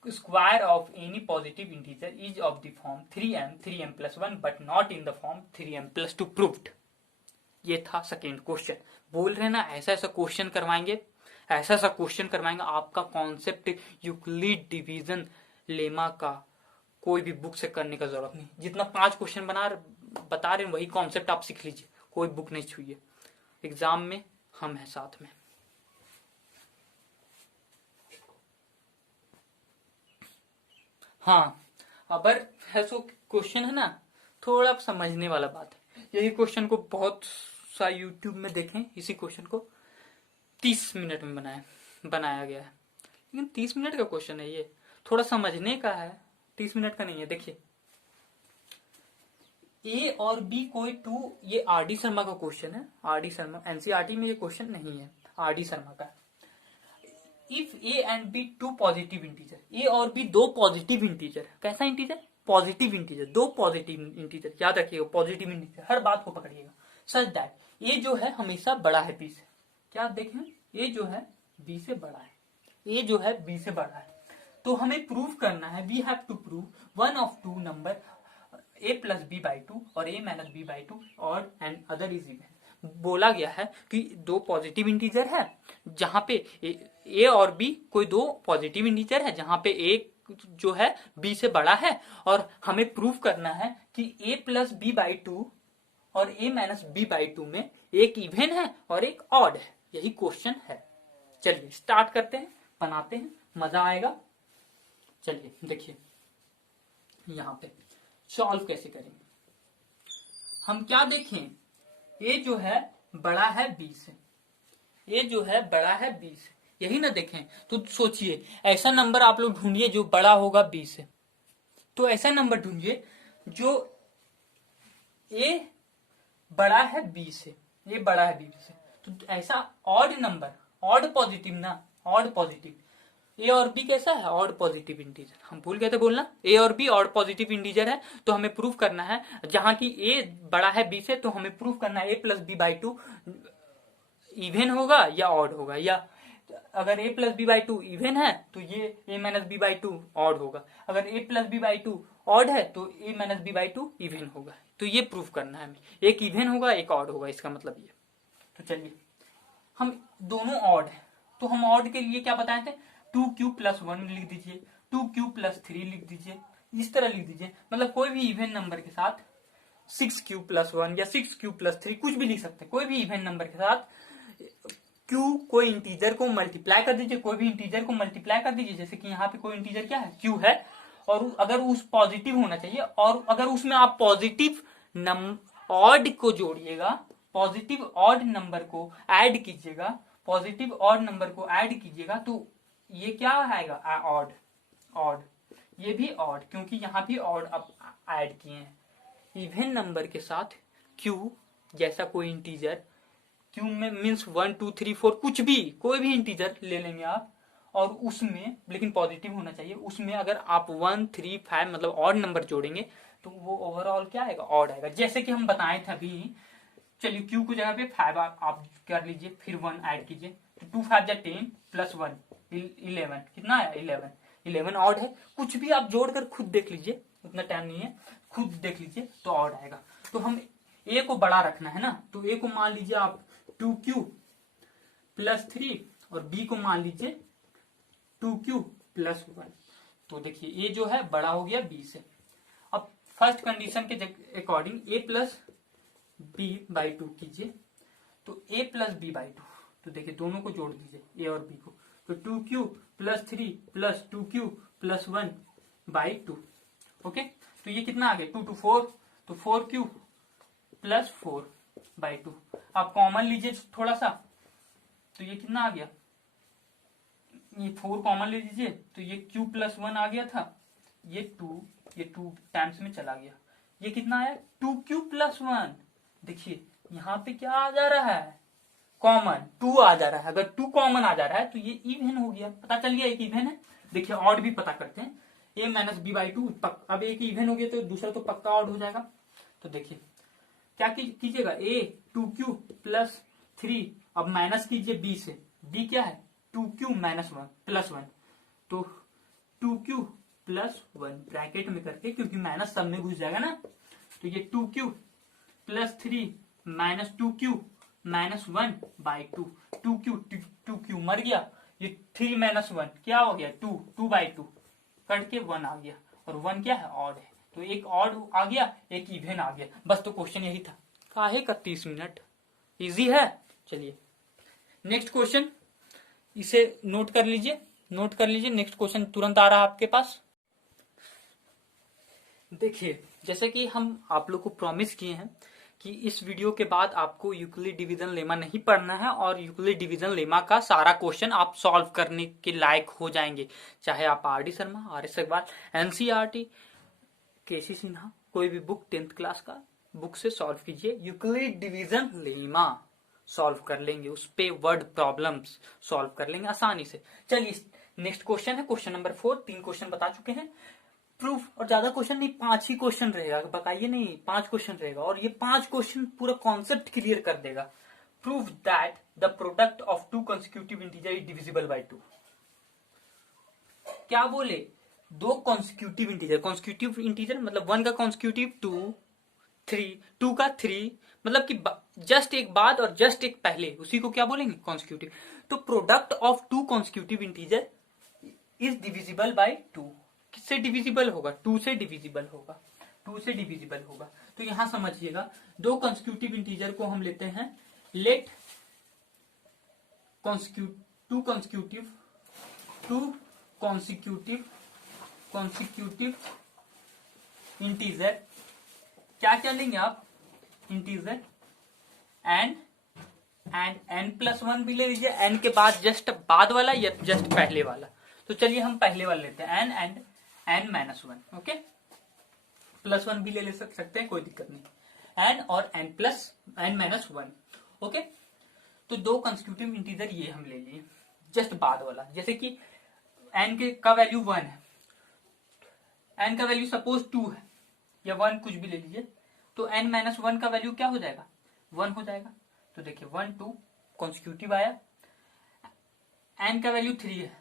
square of any positive integer is of the form 3m plus 1 but not in the form 3m plus 2 proved. ये था सेकेंड क्वेश्चन। बोल रहे ना ऐसा ऐसा क्वेश्चन करवाएंगे, आपका कॉन्सेप्ट यूक्लिड डिवीजन लेमा का कोई भी बुक से करने का जरूरत नहीं। जितना 5 क्वेश्चन बता रहे हैं वही कॉन्सेप्ट आप सीख लीजिए, कोई बुक नहीं छुइए। एग्जाम में हम हैं साथ में। हाँ, अगर ऐसा क्वेश्चन है ना, थोड़ा समझने वाला बात है। यही क्वेश्चन को बहुत सा यूट्यूब में देखें, इसी क्वेश्चन को 30 मिनट में बनाया गया है, लेकिन 30 मिनट का क्वेश्चन है ये, थोड़ा समझने का है, 30 मिनट का नहीं है। देखिए ए और बी कोई 2, ये आर डी शर्मा का क्वेश्चन है, आर डी शर्मा, एनसीईआरटी में ये क्वेश्चन नहीं है, आर डी शर्मा का। If A and B 2 positive integer, A और बी 2 पॉजिटिव इंटीजर, कैसा integer, positive integer, 2 positive integer, याद रखिएगा पॉजिटिव इंटीजर, हर बात को पकड़िएगा। सच दैट ए जो है हमेशा बड़ा है बी से, क्या देखें, ए जो है बी से बड़ा है, ए जो है बी से बड़ा है। तो हमें प्रूव करना है, we have to prove one of two number a plus b by 2 और a माइनस बी बाई 2 और एंड अदर इज इवन। बोला गया है कि 2 पॉजिटिव इंटीजर है जहां पे a और b कोई 2 पॉजिटिव इंटीजर है जहां पे a जो है b से बड़ा है, और हमें प्रूव करना है कि a प्लस बी बाई 2 और a माइनस बी बाई 2 में एक इवन है और एक ऑड है। यही क्वेश्चन है। चलिए स्टार्ट करते हैं, बनाते हैं, मजा आएगा। चलिए देखिए यहां पे सॉल्व कैसे करेंगे। हम क्या देखें, ए जो है बड़ा है बी से, ए जो है बड़ा है बी से, यही ना देखें। तो सोचिए ऐसा नंबर आप लोग ढूंढिए जो बड़ा होगा बी से। तो ऐसा नंबर ढूंढिए जो ए बड़ा है बी से, ए बड़ा है बी से। तो ऐसा ऑड नंबर, ऑड पॉजिटिव ना, ऑड पॉजिटिव। ए और बी कैसा है, ऑड पॉजिटिव इंटीजर। हम भूल गए थे बोलना, ए और बी ऑड पॉजिटिव इंटीजर है। तो हमें प्रूफ करना है, जहां की ए बड़ा है बी से, तो हमें प्रूफ करना है ए प्लस बी बाई 2 इवन होगा या ऑड होगा, या अगर ए प्लस बी बाई 2 इवन है तो ये ए माइनस बी बाई 2 ऑड होगा, अगर ए प्लस बी बाई 2 ऑड है तो ए माइनस बी बाई 2 इवन होगा। तो ये प्रूफ करना है हमें, एक इवन होगा एक ऑड होगा, इसका मतलब ये। तो चलिए हम दोनों ऑड है, तो हम ऑड के लिए क्या बताए थे, 2q प्लस 1 लिख दीजिए, 2q प्लस 3 लिख दीजिए, इस तरह लिख दीजिए। मतलब कोई भी इवन नंबर के साथ 6q प्लस 1 या 6q प्लस 3 कुछ भी लिख सकते हैं। कोई भी इवन नंबर के साथ q कोई इंटीजर को मल्टीप्लाई कर दीजिए, कोई भी इंटीजर को मल्टीप्लाई कर दीजिए। जैसे कि यहाँ पे कोई इंटीजर क्या है, q है, और अगर उस पॉजिटिव होना चाहिए, और अगर उसमें आप पॉजिटिव ऑड को जोड़िएगा, पॉजिटिव ऑड नंबर को ऐड कीजिएगा, पॉजिटिव ऑड नंबर को ऐड कीजिएगा, तो ये क्या आएगा, ऑड, ऑड, ये भी ऑड, क्योंकि यहां भी ऑड अब ऐड किए हैं। इवन नंबर के साथ q जैसा कोई इंटीजर, q में मीन्स 1 2 3 4 कुछ भी, कोई भी इंटीजर ले लेंगे आप, और उसमें लेकिन पॉजिटिव होना चाहिए, उसमें अगर आप 1 3 5 मतलब ऑड नंबर जोड़ेंगे तो वो ओवरऑल क्या आएगा, ऑड आएगा। जैसे कि हम बताए थे अभी। चलिए q को जगह पे 5 आप कर लीजिए, फिर 1 ऐड कीजिए, तो 2 5 जा 10 प्लस 1 11, कितना आया 11, 11 ऑड है। कुछ भी आप जोड़कर खुद देख लीजिए, उतना टाइम नहीं है, खुद देख लीजिए तो ऑड आएगा। तो हम a को बड़ा रखना है ना, तो a को मान लीजिए आप 2q प्लस 3 और b को मान लीजिए 2q प्लस 1। तो देखिए a जो है बड़ा हो गया b से। अब फर्स्ट कंडीशन के according a plus b by 2 कीजिए, तो a प्लस बी बाई 2, तो देखिए दोनों को जोड़ दीजिए a और b को, तो 2q plus 3 plus 2q plus 1 by 2। Okay, तो ये कितना आ गया, 2 2 4, तो 4q प्लस 4 बाई 2। आप कॉमन लीजिए थोड़ा सा, तो ये कितना आ गया, ये 4 कॉमन ले लीजिए तो ये q प्लस 1 आ गया था, ये 2 टाइम्स में चला गया, ये कितना आया 2q प्लस 1। देखिए यहाँ पे क्या आ जा रहा है, कॉमन 2 आ जा रहा है। अगर 2 कॉमन आ जा रहा है तो ये इवन हो गया, पता चल गया एक इवन है। देखिए ऑड भी पता करते हैं, a माइनस बी बाई 2, अब एक इवन हो गया तो दूसरा तो पक्का ऑड हो जाएगा। तो देखिए क्या कीजिएगा, a 2q प्लस 3, अब माइनस कीजिए b से, b क्या है 2q माइनस 1 प्लस 1, तो 2q प्लस 1 ब्रैकेट में करके, क्योंकि माइनस सब में घुस जाएगा ना, तो ये 2q plus 3 minus 2q minus 1 by 2, 2q मर गया, ये 3 माइनस 1 क्या हो गया 2 बाई 2 कट के 1 आ गया, और 1 क्या है ऑड है, तो एक ऑड आ गया एक इवन आ गया। बस तो क्वेश्चन यही था, काहे का 30 मिनट, इजी है। चलिए नेक्स्ट क्वेश्चन, इसे नोट कर लीजिए, नेक्स्ट क्वेश्चन तुरंत आ रहा है आपके पास। देखिए जैसे कि हम आप लोग को प्रॉमिस किए हैं कि इस वीडियो के बाद आपको यूक्लिड डिवीजन लेमा नहीं पढ़ना है, और यूक्लिड डिवीजन लेमा का सारा क्वेश्चन आप सॉल्व करने के लायक हो जाएंगे, चाहे आप R D Sharma, R S Agarwal, NCERT, K C Sinha, कोई भी बुक 10th क्लास का बुक से सॉल्व कीजिए, यूक्लिड डिवीजन लेमा सॉल्व कर लेंगे, उस पे वर्ड प्रॉब्लम्स सॉल्व कर लेंगे आसानी से। चलिए नेक्स्ट क्वेश्चन है क्वेश्चन नंबर 4, 3 क्वेश्चन बता चुके हैं, प्रूफ, और ज्यादा क्वेश्चन नहीं 5 ही क्वेश्चन रहेगा, बताइए नहीं 5 क्वेश्चन रहेगा, और ये 5 क्वेश्चन पूरा कॉन्सेप्ट क्लियर कर देगा। Proof that the product of 2 consecutive integer is divisible by 2। क्या बोले, 2 कॉन्सेक्यूटिव इंटीजर मतलब 1 का कॉन्सेक्यूटिव 2, 3, 2 का 3, मतलब कि जस्ट एक बाद और जस्ट एक पहले, उसी को क्या बोलेंगे कॉन्सेक्यूटिव। तो product of 2 consecutive integer is divisible by 2। किससे डिविजिबल होगा, 2 से डिविजिबल होगा, 2 से डिविजिबल होगा। तो यहां समझिएगा 2 कॉन्सेक्यूटिव इंटीजर को हम लेते हैं, लेट 2 कॉन्सेक्यूटिव इंटीजर, क्या क्या लेंगे आप, integer n and n plus 1 भी ले लीजिए, n के बाद जस्ट बाद वाला या जस्ट पहले वाला। तो चलिए हम पहले वाला लेते हैं, n and n minus 1, okay, plus 1 भी ले सकते हैं, कोई दिक्कत नहीं, n और n माइनस 1, ओके। तो 2 कंसेक्यूटिव इंटीजर ये हम ले लिए, जस्ट बाद वाला, जैसे कि n का वैल्यू 1 है, n का वैल्यू सपोज 2 है या 1 कुछ भी ले लीजिए, तो n माइनस 1 का वैल्यू क्या हो जाएगा 1 हो जाएगा। तो देखिए 1 2 कॉन्सेक्यूटिव आया, n का वैल्यू 3 है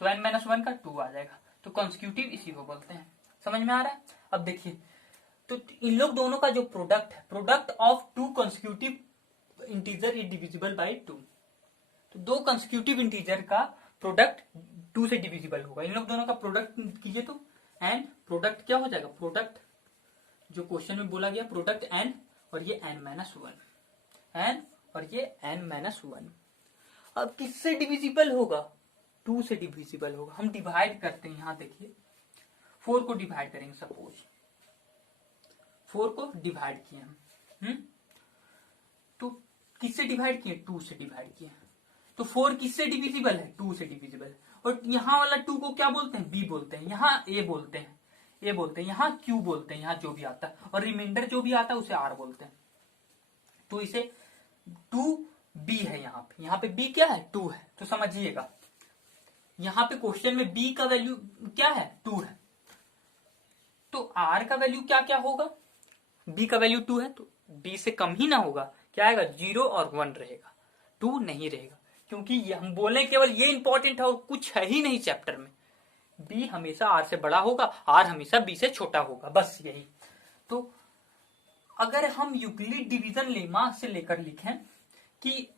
तो n माइनस 1 का 2 आ जाएगा, तो कॉन्सेक्यूटिव इसी को बोलते हैं। समझ में आ रहा है। अब देखिए तो इन लोग दोनों का जो प्रोडक्ट है, product of 2 consecutive integer is divisible by 2। तो 2 कॉन्सेक्यूटिव इंटीजर का प्रोडक्ट 2 से डिविजिबल होगा, इन लोग दोनों का प्रोडक्ट कीजिए तो एंड प्रोडक्ट क्या हो जाएगा, प्रोडक्ट जो क्वेश्चन में बोला गया, प्रोडक्ट n और ये n माइनस 1, n और ये n माइनस 1। अब किससे डिविजिबल होगा, 2 से डिविजिबल होगा। हम डिवाइड करते हैं, यहां देखिए 4 को डिवाइड करेंगे, सपोज 4 को डिवाइड किए हम, तो किससे डिवाइड किए, 2 से डिवाइड किए, तो 4 किससे डिविजिबल है, 2 से डिविजिबल। और यहाँ वाला 2 को क्या बोलते हैं, b बोलते हैं, यहाँ a बोलते हैं, यहाँ q बोलते हैं, यहाँ जो भी आता है, और रिमाइंडर जो भी आता है उसे r बोलते हैं। तो इसे 2b है, यहाँ पे b क्या है 2 है, तो समझिएगा यहाँ पे क्वेश्चन में b का वैल्यू क्या है 2 है, तो r का वैल्यू क्या क्या होगा, b का वैल्यू 2 है तो b से कम ही ना होगा, क्या आएगा 0 और 1 रहेगा, 2 नहीं रहेगा, क्योंकि ये हम बोले केवल ये इंपॉर्टेंट है और कुछ है ही नहीं चैप्टर में। b हमेशा r से बड़ा होगा, r हमेशा b से छोटा होगा, बस यही। तो अगर हम यूक्लिड डिवीजन लेमा से लेकर लिखें कि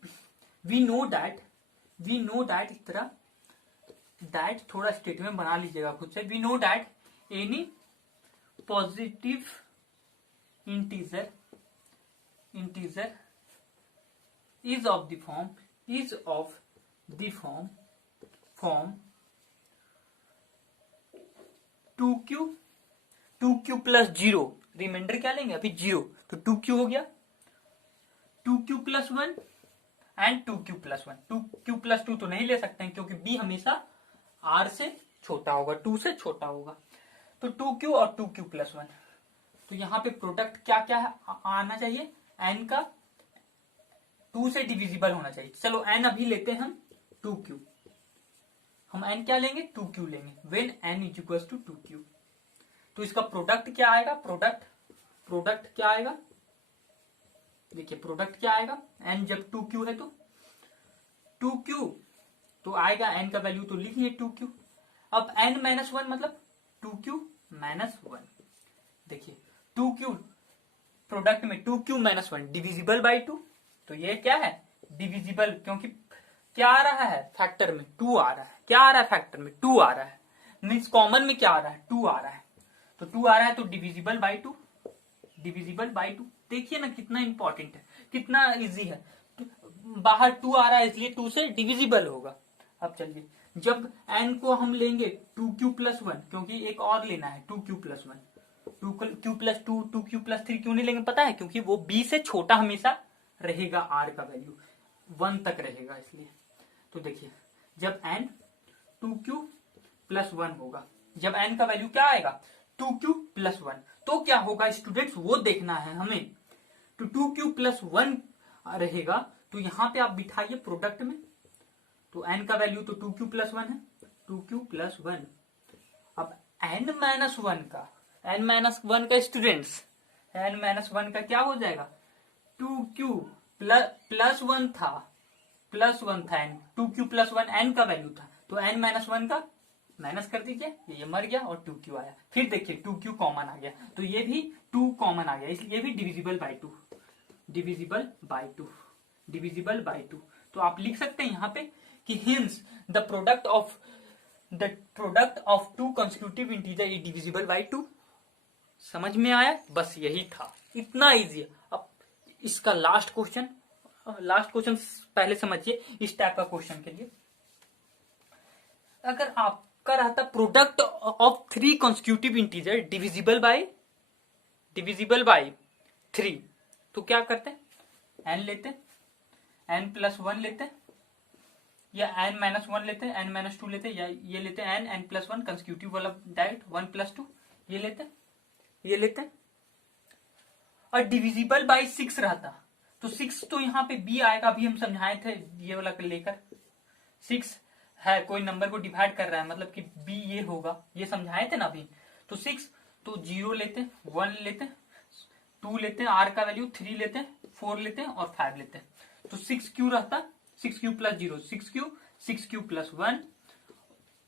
वी नो दैट इस तरह दैट थोड़ा स्टेटमेंट बना लीजिएगा खुद से, we know that any positive integer is of the form 2q plus 0, remainder क्या लेंगे अभी 0, तो 2q हो गया, 2q plus 1 and 2q+1। 2q+2 तो नहीं ले सकते हैं क्योंकि b हमेशा r से छोटा होगा, 2 से छोटा होगा। तो 2q और 2q+1। तो यहाँ पे प्रोडक्ट क्या क्या है आना चाहिए, n का 2 से डिविजिबल होना चाहिए। चलो n अभी लेते हैं हम 2q, हम n क्या लेंगे 2q लेंगे, when n is to 2q। तो इसका प्रोडक्ट क्या आएगा, प्रोडक्ट क्या आएगा, देखिए प्रोडक्ट क्या आएगा, n जब 2q है तो 2q तो आएगा, n का वैल्यू तो लिखिए 2q। अब n-1 मतलब 2q-1। देखिए 2q प्रोडक्ट में 2q-1 डिविजिबल बाई 2, तो ये क्या है डिविजिबल, क्योंकि क्या आ रहा है फैक्टर में 2 आ रहा है, क्या आ रहा है फैक्टर में 2 आ रहा है, मीन्स कॉमन में क्या आ रहा है 2 आ रहा है, तो 2 आ रहा है तो डिविजिबल बाई 2, डिविजिबल बाई 2। देखिए ना कितना इंपॉर्टेंट है, कितना इजी है, बाहर 2 आ रहा है इसलिए 2 से डिविजिबल होगा। अब चलिए जब n को हम लेंगे 2q+1, क्योंकि एक और लेना है 2q+1, 2q+2 2q+3 क्यों नहीं लेंगे पता है, क्योंकि वो b से छोटा हमेशा रहेगा, r का वैल्यू 1 तक रहेगा इसलिए। तो देखिए जब n 2q+1 होगा, जब n का वैल्यू क्या आएगा 2q+1, तो क्या होगा स्टूडेंट्स वो देखना है हमें। तो 2q+1 रहेगा, तो यहां पे आप बिठाइए प्रोडक्ट में, तो n का वैल्यू तो 2q+1 है, 2q+1। अब n-1 का स्टूडेंट्स n-1 का क्या हो जाएगा, 2q+1 था, +1 था n, 2q+1 n का वैल्यू था, तो n-1 का माइनस कर दीजिए, ये मर गया और 2q आया। फिर देखिए 2q कॉमन आ गया, तो ये भी 2 कॉमन आ गया, इसलिए ये भी divisible by 2, divisible by 2, divisible by 2। तो आप लिख सकते हैं यहाँ पे कि hints the product of 2 consecutive integer is divisible by 2। समझ में आया, बस यही था, इतना इजी है। अब इसका लास्ट क्वेश्चन पहले समझिए, इस टाइप का क्वेश्चन के लिए अगर आपका रहता product of 3 consecutive integer divisible by 3, तो क्या करते हैं, n लेते हैं, n+1 लेते हैं, या n-1 लेते हैं, n-2 लेते हैं, या ये लेते हैं n+1 कंसेक्यूटिव वाला डायरेक्ट 1+2, ये लेते हैं। और डिविजिबल बाई 6 रहता, तो 6 तो यहाँ पे b आएगा, अभी हम समझाए थे ये वाला लेकर, 6 है कोई नंबर को डिवाइड कर रहा है मतलब कि b ये होगा, ये समझाए थे ना अभी। तो 6 तो 0 लेते हैं, 1 लेते हैं, 2 लेते हैं, r का वैल्यू 3 लेते हैं, 4 लेते हैं और 5 लेते हैं। तो 6q रहता, 6q+0 6q, 6q+1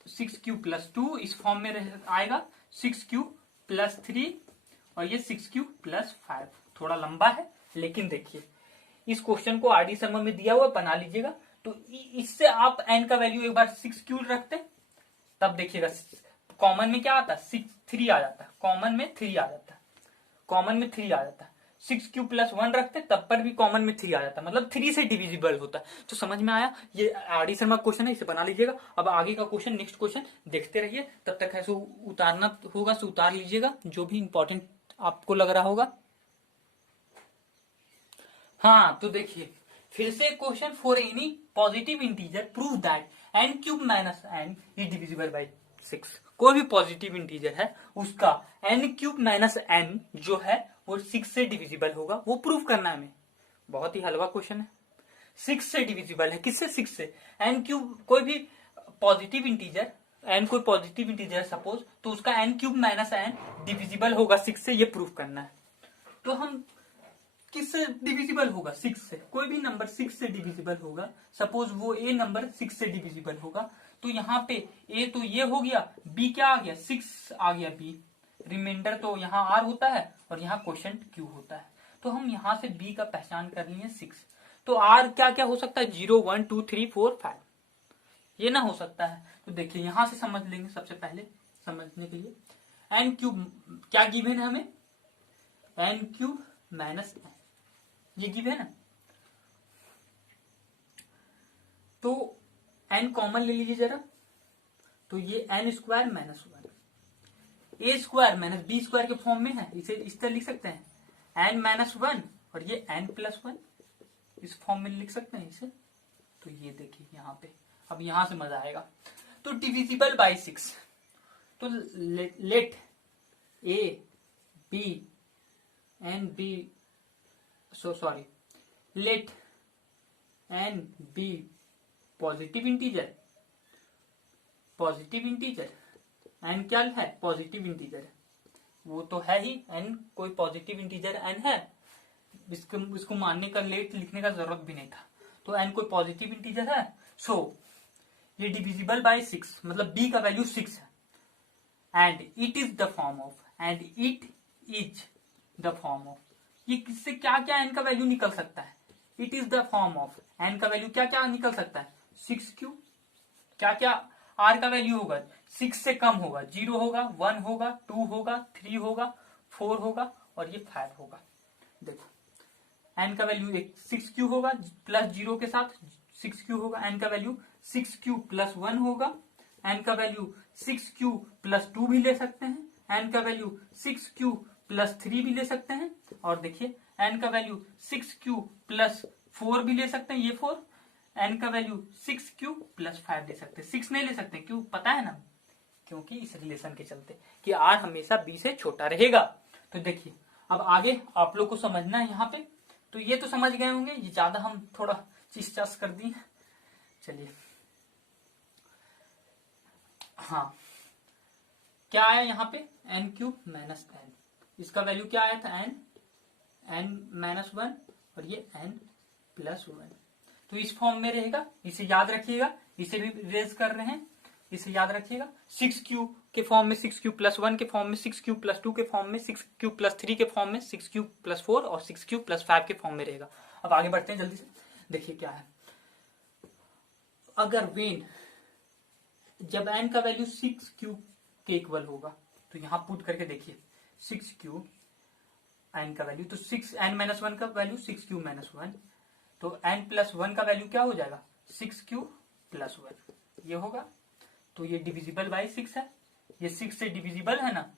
6q+2 इस फॉर्म में आएगा, 6q+3 और ये 6q+5। थोड़ा लंबा है लेकिन देखिए इस क्वेश्चन को आर डी शर्मा में दिया हुआ, बना लीजिएगा। तो इससे आप n का वैल्यू एक बार 6q रखते, तब देखिएगा कॉमन में क्या आता है 3 आ जाता है, कॉमन में 3 आ जाता है। 6q+1 रखते तब पर भी कॉमन में 3 आ जाता है, मतलब 3 से डिविजिबल होता है। तो समझ में आया, ये आर डी शर्मा क्वेश्चन है, इसे बना लीजिएगा। अब आगे का क्वेश्चन, नेक्स्ट क्वेश्चन देखते रहिए, तब तक ऐसे उतारना होगा तो उतार लीजिएगा जो भी इंपॉर्टेंट आपको लग रहा होगा। हाँ तो देखिए फिर से question, for any positive integer prove that n³ - n is divisible by 6। कोई भी पॉजिटिव इंटीजर है उसका n³ - n जो है वो 6 से डिविजिबल होगा, वो प्रूव करना है हमें। बहुत ही हलवा क्वेश्चन है, 6 से डिविजिबल है, किससे 6 से, n³ कोई भी पॉजिटिव इंटीजर, n कोई पॉजिटिव इंटीजर सपोज, तो उसका n³ - n डिविजिबल होगा 6 से, ये प्रूव करना है। तो हम किससे डिविजिबल होगा 6 से, कोई भी नंबर 6 से डिविजिबल होगा, सपोज वो a नंबर 6 से डिविजिबल होगा, तो यहाँ पे a तो ये हो गया, b क्या आ गया 6 आ गया, b रिमाइंडर तो यहाँ r होता है और यहाँ क्वेश्चन q होता है। तो हम यहाँ से b का पहचान कर लिए 6, तो r क्या क्या हो सकता है 0 1 2 3 4 5, ये ना हो सकता है। तो देखिए यहां से समझ लेंगे, सबसे पहले समझने के लिए n³ क्या गिवन है हमें, n³ - n ये गिवन है ना, तो n कॉमन ले लीजिए जरा, तो ये n² - 1 a² - b² के फॉर्म में है, इसे इस तरह लिख सकते हैं n - 1 और ये n+1, इस फॉर्म में लिख सकते हैं इसे। तो ये देखिए यहाँ पे, अब यहां से मजा आएगा। तो डिविजिबल बाय 6, तो let a be n be sorry let n be positive integer, positive integer n क्या है, पॉजिटिव इंटीजर, वो तो है ही, एन कोई पॉजिटिव इंटीजर एन है, इसको मानने का लेट लिखने का जरूरत भी नहीं था। तो एन कोई पॉजिटिव इंटीजर है, सो ये डिविजिबल बाय 6, मतलब बी का वैल्यू 6 है। And it is the form of, and it is the form of, ये किससे क्या क्या एन का वैल्यू निकल सकता है, it is the form of, n का वैल्यू क्या क्या निकल सकता है, 6q, क्या क्या आर का वैल्यू होगा, 6 से कम होगा, 0 होगा, 1 होगा, 2 होगा, 3 होगा, 4 होगा और ये 5 होगा। देखो एन का वैल्यू 6q होगा प्लस 0 के साथ 6q होगा, एन का वैल्यू 6q प्लस 1 होगा, एन का वैल्यू 6q प्लस 2 भी ले सकते हैं, एन का वैल्यू 6q प्लस 3 भी ले सकते हैं, और देखिए एन का वैल्यू 6q प्लस 4 भी ले सकते हैं, ये 4, एन का वैल्यू 6q प्लस 5 ले सकते हैं, 6 नहीं ले सकते, क्यों पता है ना, क्योंकि इस रिलेशन के चलते कि आर हमेशा बी से छोटा रहेगा। तो देखिए अब आगे आप लोग को समझना है यहाँ पे, तो ये तो समझ गए होंगे, ये ज्यादा हम थोड़ा चिस कर दिए। चलिए हाँ, क्या आया यहाँ पे, एन क्यूब माइनस एन, इसका वैल्यू क्या आया था, एन माइनस 1 और ये एन प्लस 1, तो इस फॉर्म में रहेगा, इसे याद रखिएगा, इसे भी रेज कर रहे हैं, इसे याद रखिएगा, 6q के फॉर्म में, 6q प्लस 1 के फॉर्म में, 6q प्लस 2 के फॉर्म में, 6q प्लस 3 के फॉर्म में, 6q प्लस 4 और 6q प्लस 5 के फॉर्म में रहेगा। अब आगे बढ़ते हैं जल्दी से, देखिए क्या है, अगर वेन जब n का वैल्यू 6q के इक्वल होगा, तो यहां पुट करके देखिए 6q n का वैल्यू, तो 6n माइनस 1 का वैल्यू 6q माइनस 1, तो n प्लस 1 का वैल्यू क्या हो जाएगा, 6q प्लस 1, ये होगा। तो ये डिविजिबल बाय 6 है, ये 6 से डिविजिबल है ना,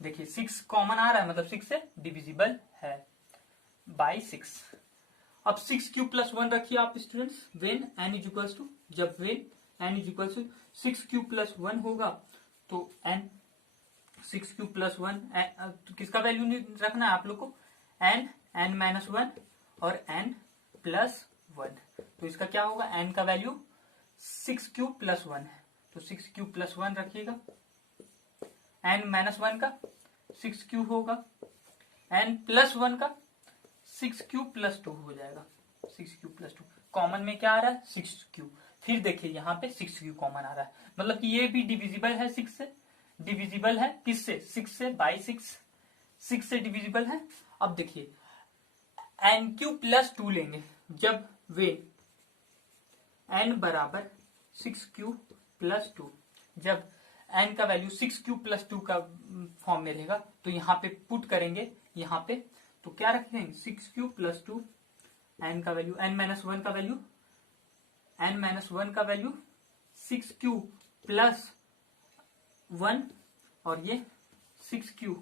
देखिए 6 कॉमन आ रहा है, मतलब 6 से डिविजिबल है बाय 6। अब 6q प्लस 1 रखिए आप students, when n is equals to, जब when n is equals to 6q plus 1 होगा, तो n 6q प्लस 1, तो किसका वैल्यू रखना है आप लोग को, n माइनस 1 और n प्लस 1, तो इसका क्या होगा, n का वैल्यू 6q प्लस 1 है, तो 6q प्लस 1 रखिएगा, n माइनस 1 का 6q होगा, n प्लस 1 का 6q प्लस 2 हो जाएगा, 6q प्लस 2, कॉमन में क्या आ रहा है, 6q, फिर देखिए यहाँ पे 6q कॉमन आ रहा है, मतलब कि ये भी डिविजिबल है 6 से, डिविजिबल है किससे, 6 से, बाई 6 से डिविजिबल है। अब देखिए nq प्लस 2 लेंगे, जब वे n बराबर 6q प्लस 2, जब n का वैल्यू 6q प्लस 2 का फॉर्म में रहेगा, तो यहाँ पे पुट करेंगे, यहाँ पे तो क्या रखेंगे, 6q प्लस 2, n का वैल्यू, n माइनस 1 का वैल्यू, n माइनस 1 का वैल्यू 6q प्लस 1 और ये 6q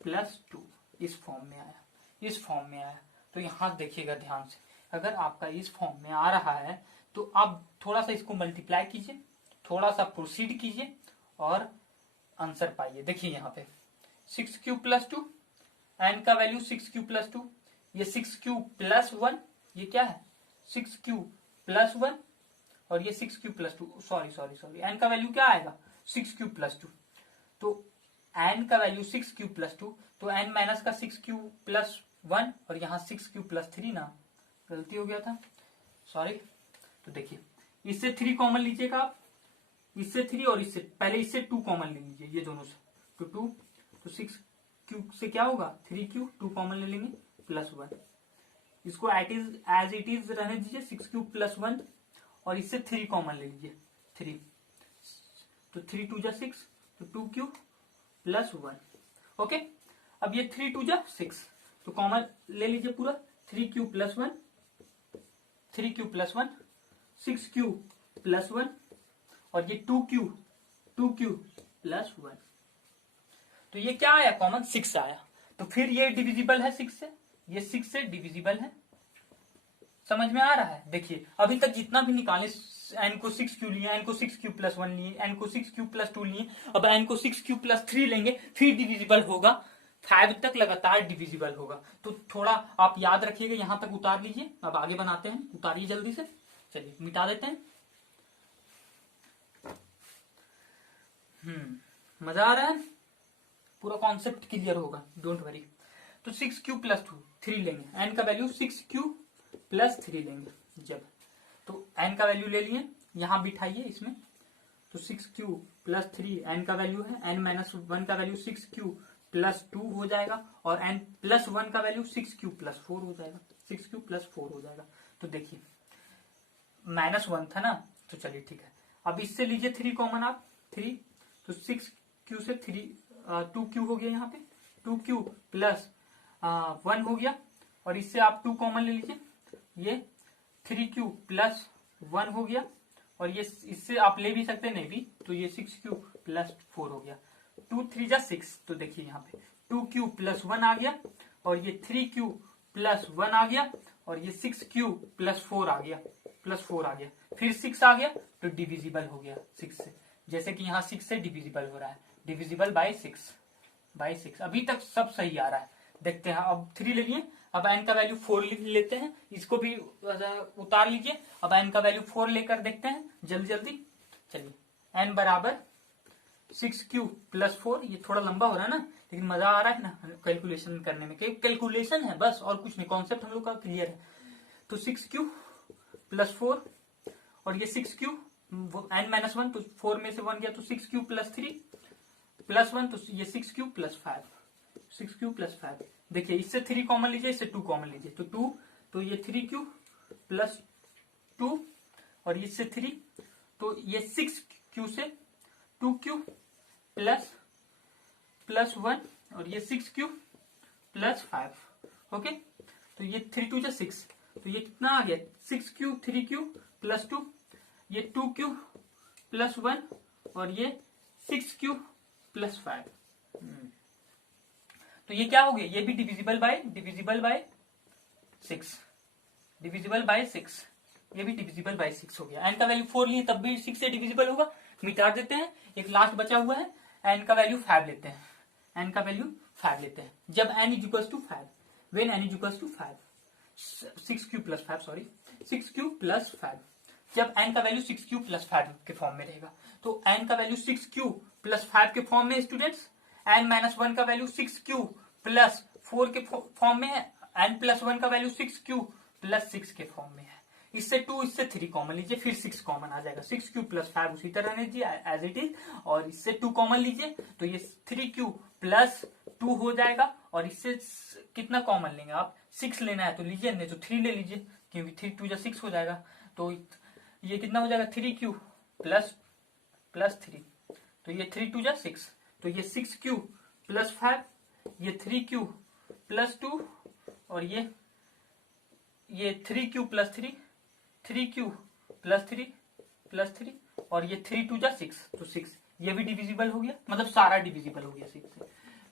प्लस 2, इस फॉर्म में आया, इस फॉर्म में आया। तो यहां देखिएगा ध्यान से, अगर आपका इस फॉर्म में आ रहा है तो आप थोड़ा सा इसको मल्टीप्लाई कीजिए, थोड़ा सा प्रोसीड कीजिए और आंसर पाइए। देखिए यहाँ पे 6q प्लस 2, n का वैल्यू 6q प्लस 2, ये 6q प्लस 1, ये क्या है 6q प्लस 1 और ये 6q प्लस 2, सॉरी n का वैल्यू क्या आएगा 6q प्लस 2, तो n का वैल्यू 6q प्लस 2, तो n माइनस का 6q प्लस 1 और यहाँ 6q प्लस 3 ना, गलती हो गया था, सॉरी। तो देखिए इससे 3 कॉमन लीजिएगा आप, इससे 3 और इससे, पहले इससे 2 कॉमन ले लीजिए, ये दोनों से, तो 2, तो 6q से क्या होगा 3q, 2 कॉमन ले लेंगे प्लस 1, इसको एज इट इज रहने दीजिए 6q प्लस 1 और इससे 3 कॉमन ले लीजिए 3, तो 3 2 जा 6, तो 2q प्लस 1, ओके। अब ये 3 2 जा 6, तो कॉमन ले लीजिए पूरा, 3q plus 1, 3q plus 1, 6q plus 1 और ये 2q प्लस 1, तो ये क्या आया कॉमन 6 आया। तो फिर ये डिविजिबल है 6 से, ये 6 से डिविजिबल है, समझ में आ रहा है? देखिए अभी तक जितना भी निकाले, n को 6 क्यू लिए, n को 6 क्यू प्लस 1 लिए, n को 6 क्यू प्लस 2 लिए, अब n को 6 क्यू प्लस 3 लेंगे, फिर डिविजिबल होगा, 5 तक लगातार डिविजिबल होगा। तो थोड़ा आप याद रखिएगा, यहां तक उतार लीजिए। अब आगे बनाते हैं, उतारिए जल्दी से, चलिए मिटा देते हैं। मजा आ रहा है? पूरा कॉन्सेप्ट क्लियर होगा, डोंट वरी। तो 6 क्यू प्लस 2 3 लेंगे, n का वैल्यू 6 क्यू प्लस 3 लेंगे जब, तो n का वैल्यू ले लिए, यहां बिठाइए इसमें, तो 6 क्यू प्लस 3 n का वैल्यू है, n माइनस 1 का वैल्यू 6 क्यू प्लस 2 हो जाएगा, और n प्लस 1 का वैल्यू 6 क्यू प्लस 4 हो जाएगा, 6 क्यू प्लस 4 हो जाएगा। तो देखिए -1 था ना, तो चलिए ठीक है। अब इससे लीजिए 3 कॉमन आप, 3, तो 6 क्यू से 2 क्यू हो गया, यहाँ पे 2 क्यू प्लस 1 हो गया, और इससे आप 2 कॉमन ले लीजिए, ये 3 क्यू प्लस 1 हो गया, और ये इससे आप ले भी सकते नहीं भी, तो ये 6 क्यू प्लस 4 हो गया, 2 3 जा 6। तो देखिए यहाँ पे 2 क्यू प्लस 1 आ गया, और ये 3 क्यू प्लस 1 आ गया, और ये 6 क्यू प्लस 4 आ गया, प्लस 4 आ गया, फिर 6 आ गया, तो डिविजिबल हो गया 6 से, जैसे कि यहाँ 6 से डिविजिबल हो रहा है, डिविजिबल बाय 6। अभी तक सब सही आ रहा है। देखते हैं, अब 3 ले लिए, अब n का वैल्यू 4 लिख लेते हैं, इसको भी उतार लीजिए। अब n का वैल्यू 4 लेकर देखते हैं जल्दी जल्दी। चलिए n बराबर 6 क्यू प्लस 4, ये थोड़ा लंबा हो रहा है ना, लेकिन मजा आ रहा है ना कैलकुलेशन करने में, कैलकुलेशन है बस, और कुछ नहीं, कॉन्सेप्ट हम लोग का क्लियर है। तो 6 क्यू प्लस 4, और ये 6 क्यू n माइनस 1, तो 4 में से 1 गया, तो 6 क्यू प्लस 3 प्लस 1, तो ये 6 क्यू प्लस 5, 6 क्यू प्लस 5। देखिए इससे 3 कॉमन लीजिए, इससे 2 कॉमन लीजिए, तो 2, तो ये 3 क्यू प्लस 2, और इससे 3, तो ये 6 क्यू से 2 क्यू प्लस 1, और ये 6 क्यू प्लस 5। ओके, तो ये 3 2 जा 6, तो ये कितना आ गया, 6 क्यू 3 क्यू प्लस 2, ये 2 क्यू प्लस 1, और ये 6 क्यू प्लस 5। तो ये क्या हो गया, ये भी डिविजिबल बाय 6, डिविजिबल बाय 6, ये भी डिविजिबल बाय 6 हो गया। n का वैल्यू 4 लिए तब भी 6 से डिविजिबल होगा, मिटा देते हैं। एक लास्ट बचा हुआ है, n का वैल्यू 5 लेते हैं, n का वैल्यू 5 लेते हैं, जब n is equal to 5, when n is equal to 5, 6 q plus 5, sorry 6 q plus 5, जब n का वैल्यू 6 क्यू प्लस 5 के फॉर्म में रहेगा, तो n का वैल्यू 6 क्यू प्लस 5 के फॉर्म में स्टूडेंट्स, n माइनस 1 का वैल्यू 6 क्यू प्लस 4 के फॉर्म में है, n प्लस 1 का वैल्यू 6 क्यू प्लस 6 के फॉर्म में है। इससे 2, इससे 3 कॉमन लीजिए, फिर 6 कॉमन आ जाएगा, 6 क्यू प्लस 5 उसी तरह रहने दीजिए एज इट इज, और इससे 2 कॉमन लीजिए, तो ये 3 क्यू प्लस 2 हो जाएगा, और इससे कितना कॉमन लेंगे आप, 6 लेना है तो लीजिए, नहीं तो 3 ले लीजिए, क्योंकि 3 2 जा 6 हो जाएगा, तो ये कितना हो जाएगा, 3 क्यू प्लस 3, तो ये 3 2 जा 6, तो ये 6 क्यू प्लस 5, ये 3 क्यू प्लस 2, और ये 3 क्यू प्लस 3, 3 क्यू प्लस 3, और ये 3 2 जा 6, तो 6, ये भी डिविजिबल हो गया, मतलब सारा डिविजिबल हो गया 6 से।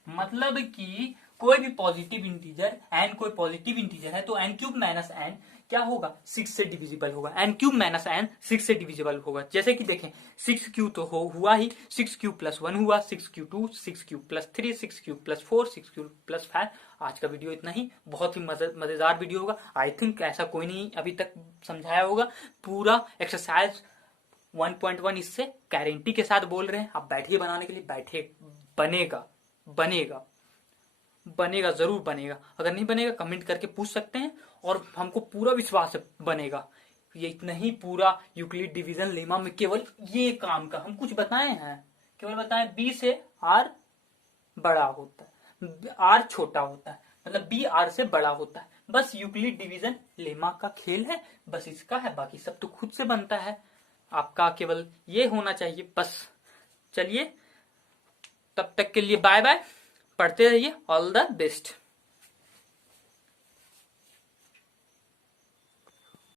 मतलब कि कोई भी पॉजिटिव इंटीजर, n कोई पॉजिटिव इंटीजर है, तो n क्यूब माइनस n क्या होगा, 6 से डिविजिबल होगा, n क्यूब माइनस n 6 से डिविजिबल होगा। जैसे कि देखें 6 क्यू तो हुआ ही, 6 क्यू प्लस 1 हुआ, 6 Q 2, 6 q plus 3, 6 q plus 4, 6 q plus 5। आज का वीडियो इतना ही, बहुत ही मजेदार वीडियो होगा। आई थिंक ऐसा कोई नहीं अभी तक समझाया होगा। पूरा एक्सरसाइज 1.1 इससे गारंटी के साथ बोल रहे हैं, आप बैठिए बनाने के लिए, बैठे, बनेगा जरूर बनेगा। अगर नहीं बनेगा कमेंट करके पूछ सकते हैं, और हमको पूरा विश्वास है बनेगा। ये इतना ही पूरा यूक्लिड डिवीजन लेमा में केवल ये काम का हम कुछ बताए हैं, केवल बताएं बी से आर बड़ा होता है, आर छोटा होता है, मतलब बी आर से बड़ा होता है। बस यूक्लिड डिवीजन लेमा का खेल है, बस इसका है, बाकी सब तो खुद से बनता है। आपका केवल ये होना चाहिए बस। चलिए तब तक के लिए बाय बाय, पढ़ते रहिए, ऑल द बेस्ट।